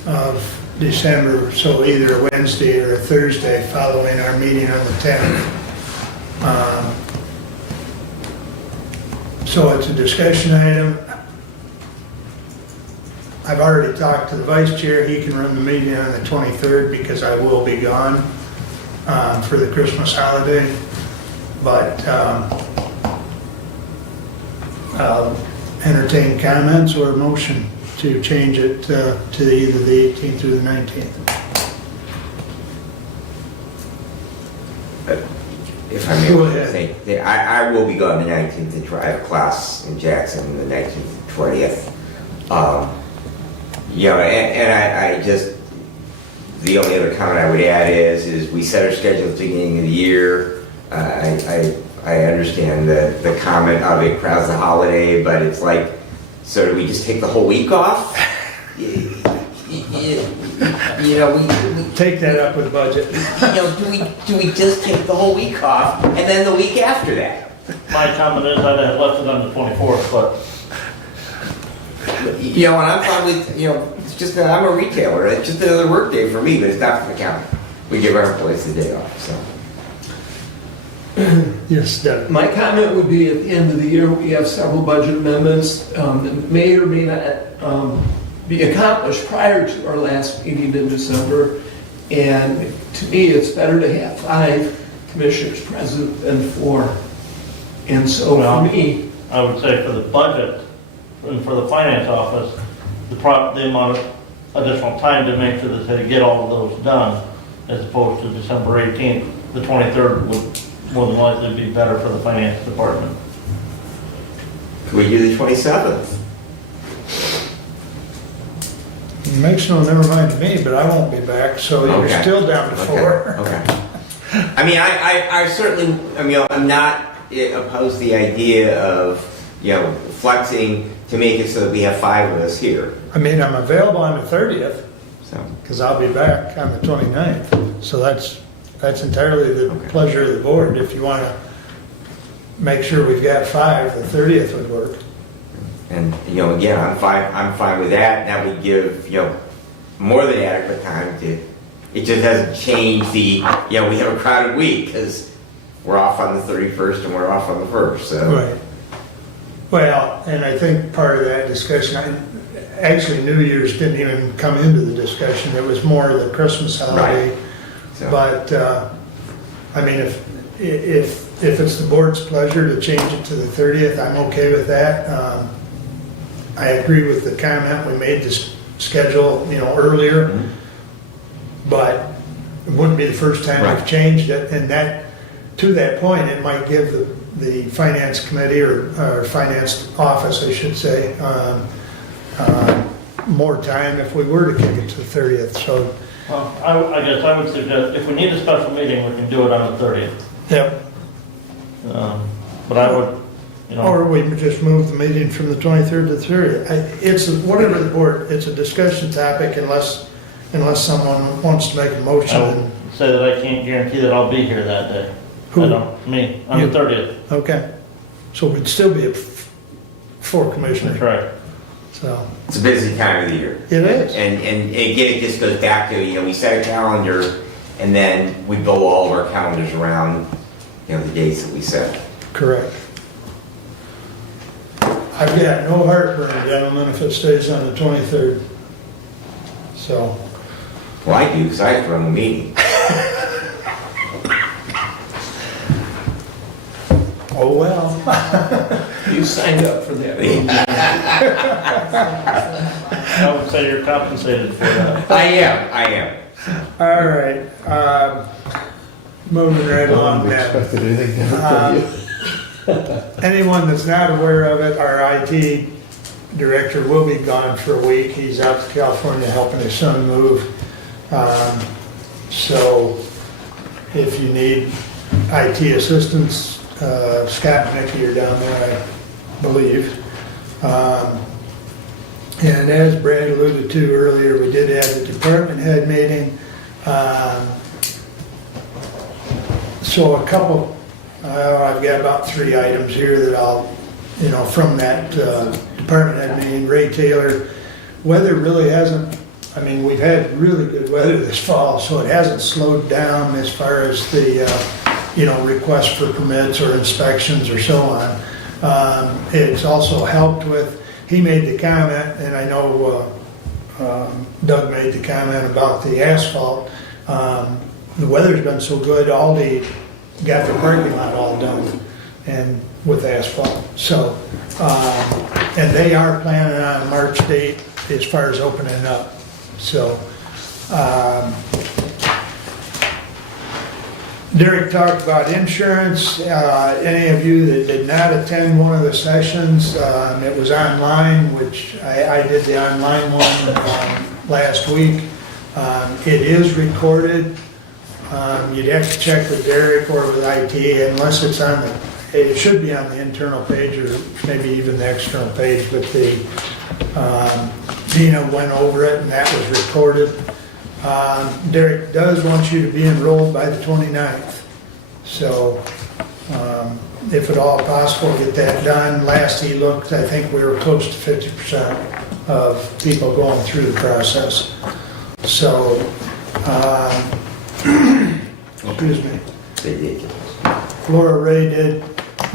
of December, so either a Wednesday or a Thursday following our meeting on the 10th. So it's a discussion item. I've already talked to the vice chair. He can run the meeting on the 23rd because I will be gone for the Christmas holiday. But I'll entertain comments or a motion to change it to either the 18th or the 19th. If I may, Go ahead. say, I will be gone the 19th and I have a class in Jackson the 19th and 20th. And I just, the only other comment I would add is we set our schedule at the beginning of the year. I understand the comment of it crowds the holiday, but it's like, so do we just take the whole week off? We Take that up with budget. do we just take the whole week off and then the week after that? My comment is I'd have left it on the 24th, but And I'm fine with, It's just that I'm a retailer. It's just another work day for me, but it's not for the county. We give our employees the day off, so. Yes, Doug. My comment would be, at the end of the year, we have several budget amendments that may or may not be accomplished prior to our last meeting in December. And to me, it's better to have 5 commissioners present than 4. And so for me, I would say for the budget and for the finance office, the amount of additional time to make sure that they get all of those done, as opposed to December 18th, the 23rd would more than likely be better for the finance department. Could we do the 27th? Makes no never mind to me, but I won't be back, so you're Okay. still down to 4. Okay. I mean, I certainly, I'm not opposed to the idea of, flexing to make it so that we have 5 of us here, I mean, I'm available on the 30th, so. because I'll be back on the 29th. So that's entirely the pleasure of the board. If you want to make sure we've got 5, the 30th would work. And, again, I'm fine with that. That would give, more than adequate time to, it just hasn't changed the, we have a crowded week because we're off on the 31st and we're off on the 1st, so. Right. Well, and I think part of that discussion, actually New Year's didn't even come into the discussion. It was more the Christmas holiday. Right. So- But, I mean, if it's the board's pleasure to change it to the 30th, I'm okay with that. I agree with the comment we made to schedule, earlier. Mhm. But it wouldn't be the first time Right. we've changed it, and that, to that point, it might give the finance committee, or finance office, I should say, more time if we were to kick it to the 30th, so. Well, I guess I would suggest, if we need a special meeting, we can do it on the 30th. Yep. But I would, Or we would just move the meeting from the 23rd to the 30th. It's, whatever the board, it's a discussion topic unless someone wants to make a motion. I would say that I can't guarantee that I'll be here that day. Who? I don't, me, on the You. 30th. Okay. So we'd still be at 4 commissioners, That's right. so. It's a busy time of the year. It is. And again, it just goes back to, we set a calendar and then we blow all of our calendars around, the dates that we set. Correct. I've got no heartburn, gentlemen, if it stays on the 23rd. So, Well, I do, because I have to run the meeting. oh well. you signed up for that. I would say you're compensated for that. I am. All right, moving right along then. Anyone that's not aware of it, our IT director will be gone for a week. He's out to California helping his son move. So if you need IT assistance, Scott and Nikki are down there, I believe. And as Brad alluded to earlier, we did have the department head meeting. So a couple, I've got about 3 items here that I'll, from that department head meeting. Ray Taylor, weather really hasn't, we've had really good weather this fall, so it hasn't slowed down as far as the, request for permits or inspections or so on. It's also helped with, he made the comment, and I know Doug made the comment about the asphalt. The weather's been so good, Aldi got the parking lot all done and with asphalt. So, and they are planning on a March date as far as opening up. So, Derek talked about insurance. Any of you that did not attend one of the sessions, it was online, which I did the online one last week. It is recorded. You'd have to check with Derek or with IT unless it's on it should be on the internal page or maybe even the external page, but Dina went over it and that was recorded. Derek does want you to be enrolled by the 29th. So if at all possible, get that done. Last he looked, I think we were close to 50%. of people going through the process. So, excuse me. Ridiculous. Laura Ray did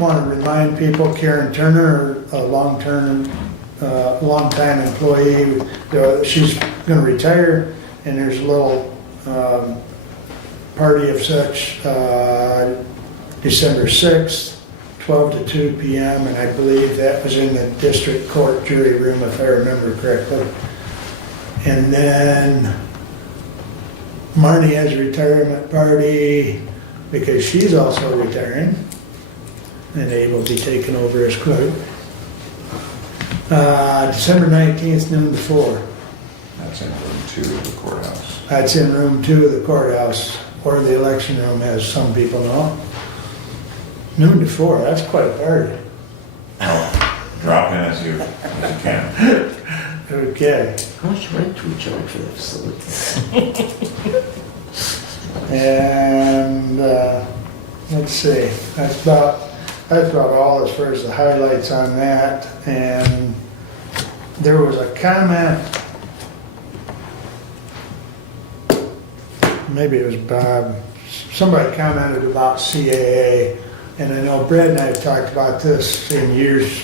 want to remind people, Karen Turner, a long-time employee, she's going to retire, and there's a little party of such December 6th, 12 to 2 p.m., and I believe that was in the district court jury room, if I remember correctly. And then Marnie has a retirement party because she's also retiring, and they will be taken over as clerk. December 19th, noon to 4. That's in room 2 of the courthouse. That's in room 2 of the courthouse, or the election room, as some people know. Noon to 4, that's quite a party. Drop in as you can. Okay. How much rent do we charge for the facilities? And, let's see, that's about all as far as the highlights on that. And there was a comment, maybe it was Bob, somebody commented about CAA, and I know Brad and I have talked about this in years.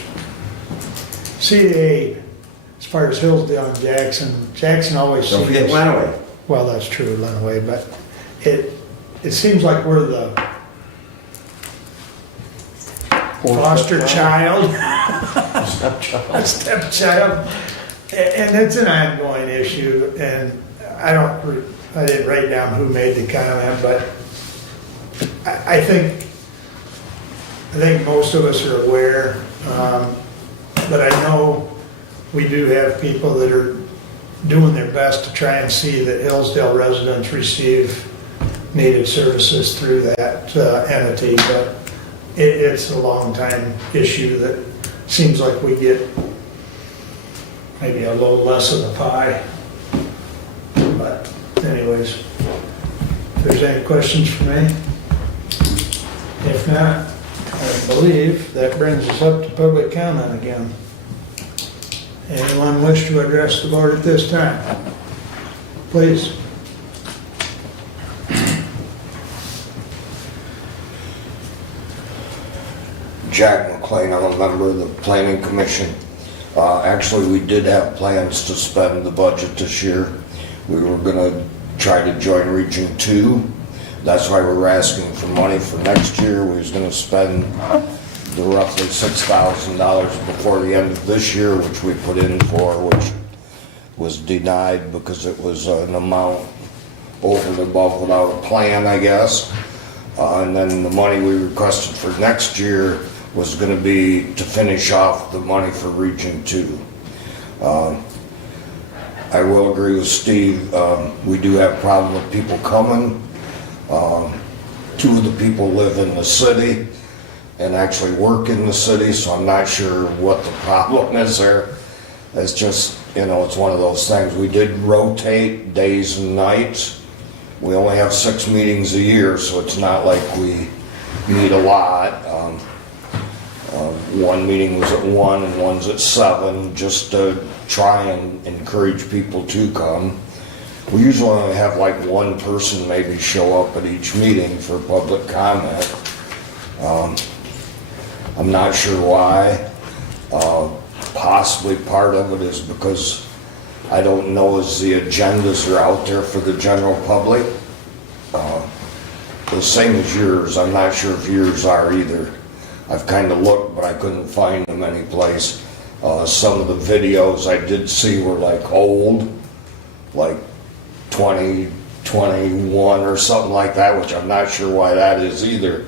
CAA, as far as Hillsdale and Jackson always Don't seems... forget Lenawee. Well, that's true, Lenawee, but it seems like we're the foster child, a stepchild, and it's an ongoing issue. And I didn't write down who made the comment, but I think most of us are aware. But I know we do have people that are doing their best to try and see that Hillsdale residents receive needed services through that entity, but it's a long time issue that seems like we get maybe a little less of the pie. But anyways, if there's any questions for me? If not, I believe that brings us up to public comment again. Anyone wish to address the board at this time? Please. Jack McLean, I'm a member of the Planning Commission. Actually, we did have plans to spend the budget this year. We were gonna try to join Region 2. That's why we're asking for money for next year. We was gonna spend the roughly $6,000 before the end of this year, which we put in for, which was denied because it was an amount over and above without a plan, I guess. And then the money we requested for next year was going to be to finish off the money for Region 2. I will agree with Steve. We do have a problem with people coming. 2 of the people live in the city and actually work in the city, so I'm not sure what the problem is there. It's just, it's one of those things. We did rotate days and nights. We only have 6 meetings a year, so it's not like we meet a lot. One meeting was at 1 and one's at 7, just to try and encourage people to come. We usually only have like 1 person maybe show up at each meeting for public comment. I'm not sure why. Possibly part of it is because I don't know as the agendas are out there for the general public. The same as yours. I'm not sure if yours are either. I've kind of looked, but I couldn't find them anyplace. Some of the videos I did see were like old, like 2021 or something like that, which I'm not sure why that is either.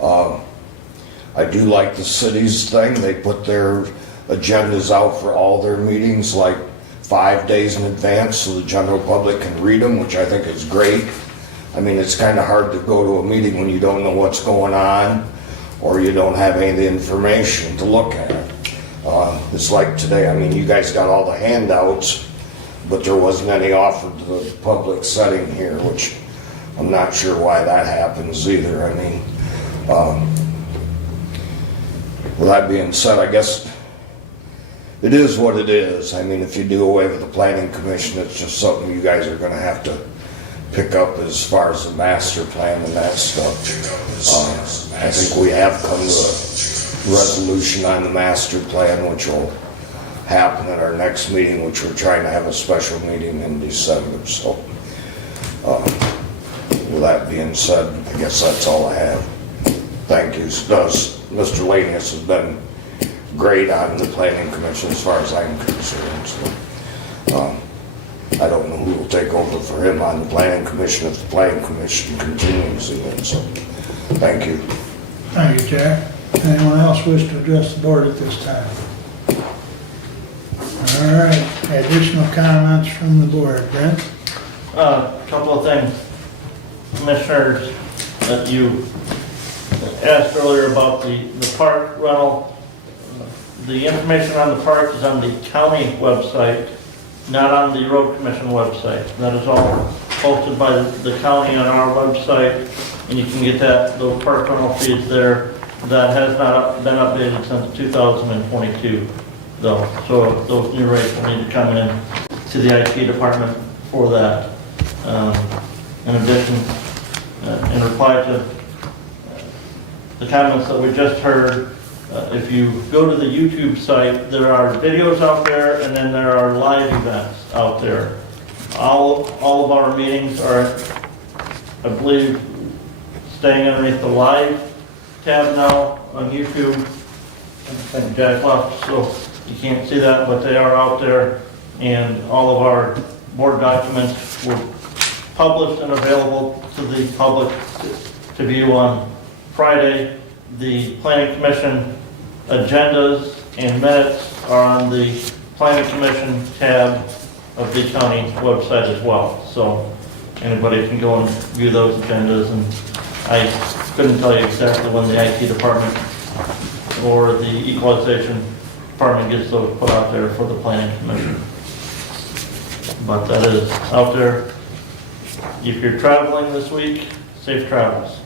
I do like the city's thing. They put their agendas out for all their meetings like 5 days in advance so the general public can read them, which I think is great. I mean, it's kind of hard to go to a meeting when you don't know what's going on or you don't have any of the information to look at. It's like today, I mean, you guys got all the handouts, but there wasn't any offered to the public setting here, which I'm not sure why that happens either. I mean, with that being said, I guess it is what it is. I mean, if you do away with the planning commission, it's just something you guys are gonna have to pick up as far as the master plan and that stuff. I think we have come to a resolution on the master plan, which will happen at our next meeting, which we're trying to have a special meeting in December, so. With that being said, I guess that's all I have. Thank you. Mr. Lanius has been great on the planning commission as far as I'm concerned, so. I don't know who will take over for him on the planning commission if the planning commission continues in it, so. Thank you. Thank you, Jack. Anyone else wish to address the board at this time? All right, additional comments from the board. Brent? A couple of things. Commissioners, that you asked earlier about the park rental. The information on the park is on the county website, not on the road commission website. That is all posted by the county on our website, and you can get those park rental fees there. That has not been updated since 2022, though. So those new rates will need to come in to the IT department for that. In addition, in reply to the comments that we just heard, if you go to the YouTube site, there are videos out there, and then there are live events out there. All of our meetings are, I believe, staying underneath the live tab now on YouTube. I think Jack left, so you can't see that, but they are out there, and all of our board documents were published and available to the public to view on Friday. The Planning Commission agendas and minutes are on the Planning Commission tab of the county website as well. So anybody can go and view those agendas, and I couldn't tell you exactly when the IT department or the equalization department gets those put out there for the Planning Commission. But that is out there. If you're traveling this week, safe travels.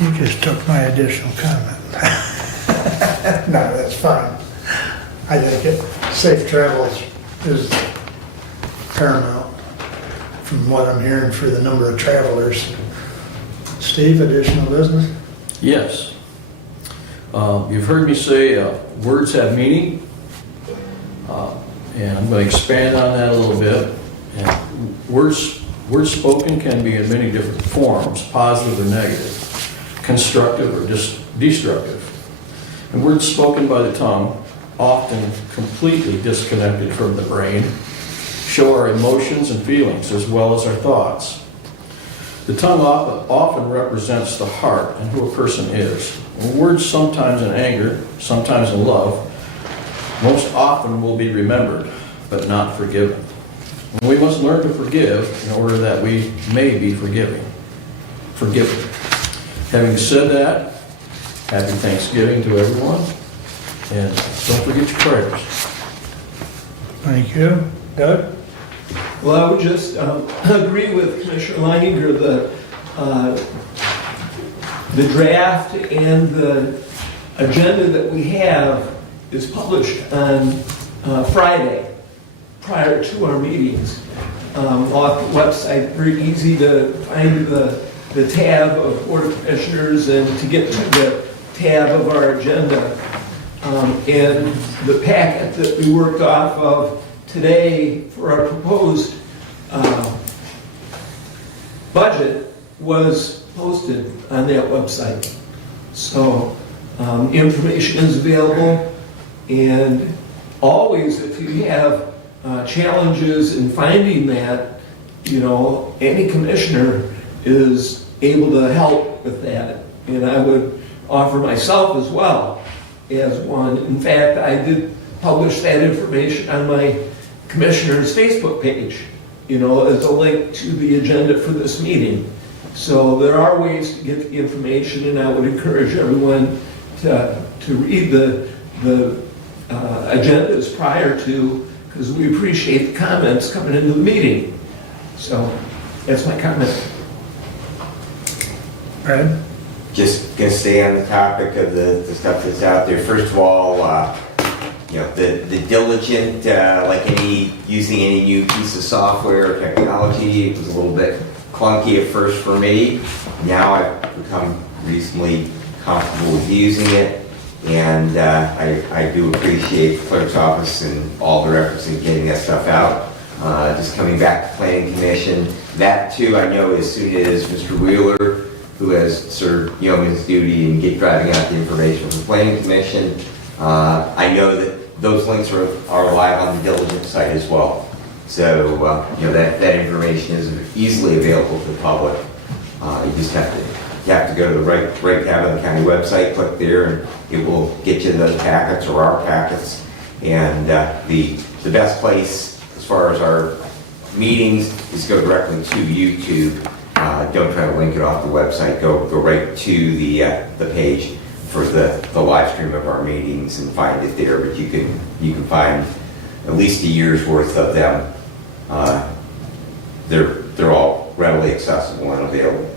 You just took my additional comment. No, that's fine. I think safe travels is paramount from what I'm hearing for the number of travelers. Steve, additional business? Yes. You've heard me say words have meaning, and I'm going to expand on that a little bit. And words spoken can be in many different forms, positive or negative, constructive or destructive. And words spoken by the tongue, often completely disconnected from the brain, show our emotions and feelings as well as our thoughts. The tongue often represents the heart and who a person is. And words sometimes in anger, sometimes in love, most often will be remembered, but not forgiven. And we must learn to forgive in order that we may be forgiven. Having said that, happy Thanksgiving to everyone, and don't forget your prayers. Thank you. Doug? Well, I would just agree with Commissioner Leininger. The draft and the agenda that we have is published on Friday prior to our meetings off the website. Very easy to find the tab of Board of Commissioners and to get to the tab of our agenda. And the packet that we worked off of today for our proposed budget was posted on that website. So information is available, and always if you have challenges in finding that, any commissioner is able to help with that. And I would offer myself as well as one. In fact, I did publish that information on my commissioner's Facebook page, as a link to the agenda for this meeting. So there are ways to get the information, and I would encourage everyone to read the agendas prior to, because we appreciate the comments coming into the meeting. So that's my comment. Brad? just gonna stay on the topic of the stuff that's out there. First of all, the diligent, like using any new piece of software or technology, it was a little bit clunky at first for me. Now I've become reasonably comfortable with using it, and I do appreciate the clerk's office and all their efforts in getting that stuff out. Just coming back to Planning Commission, that too, I know as soon as Mr. Wheeler, who has served yeoman's duty and driving out the information from the Planning Commission, I know that those links are live on the Diligent site as well. So, that information is easily available to the public. You just have to go to the right tab on the county website, click there, and it will get you those packets or our packets. And the best place as far as our meetings is go directly to YouTube. Don't try to link it off the website. Go right to the page for the live stream of our meetings and find it there. But you can find at least a year's worth of them. They're all readily accessible and available.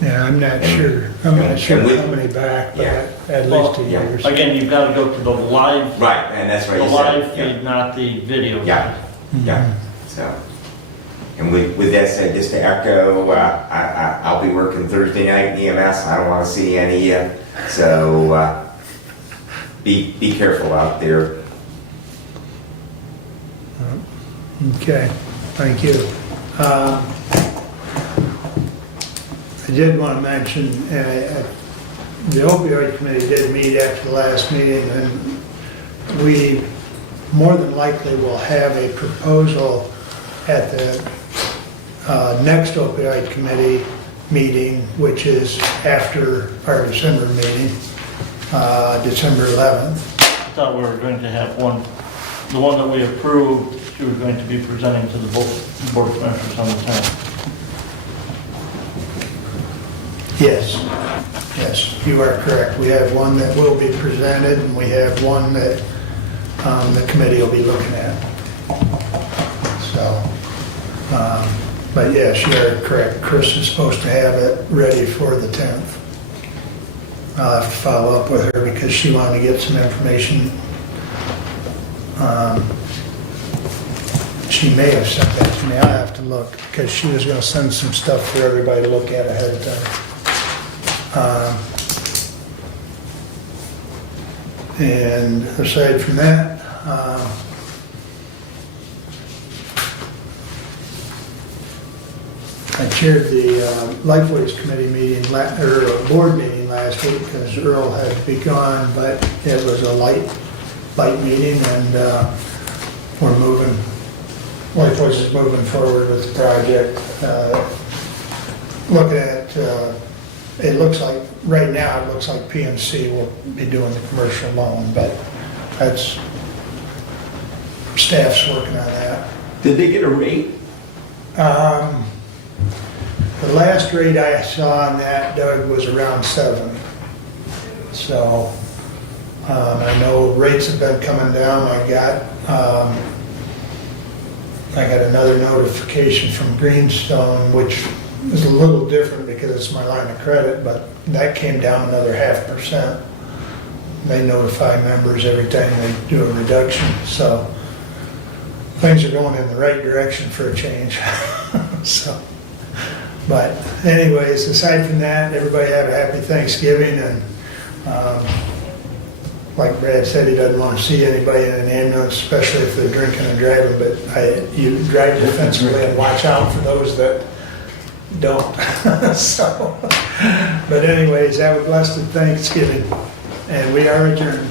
Yeah, I'm not sure how many back, but Yeah. at least a year. Again, you've got to go to the live, Right, and that's right. the you said, live feed, not the video. Yeah, yeah. So, and with that said, just to echo, I'll be working Thursday night in EMS. I don't want to see any of you. So be careful out there. Okay, thank you. I did want to mention, the opioid committee did meet after the last meeting, and we more than likely will have a proposal at the next opioid committee meeting, which is after our December meeting, December 11th. I thought we were going to have one, the one that we approved, she was going to be presenting to the board of commissioners on the 10th. Yes, you are correct. We have one that will be presented, and we have one that the committee will be looking at. So, but yes, you are correct. Chris is supposed to have it ready for the 10th. I'll have to follow up with her because she wanted to get some information. She may have sent that to me. I'll have to look because she was going to send some stuff for everybody to look at ahead of time. And aside from that, I chaired the Lifeways Committee meeting, or board meeting last week because Earl had to be gone, but it was a light meeting, and we're moving. Lifeways is moving forward with the project. Looking at it looks like, right now, it looks like PNC will be doing the commercial loan, but that's, staff's working on that. Did they get a rate? The last rate I saw on that, Doug, was around 7. So, I know rates have been coming down. I got another notification from Greenstone, which is a little different because it's my line of credit, but that came down another 0.5%. They notify members every time they do a reduction, so things are going in the right direction for a change. So, but anyways, aside from that, everybody have a happy Thanksgiving, and like Brad said, he doesn't want to see anybody in an ambulance, especially if they're drinking and driving, but you drive defensively and watch out for those that don't. So, but anyways, have a blessed Thanksgiving, and we are adjourned.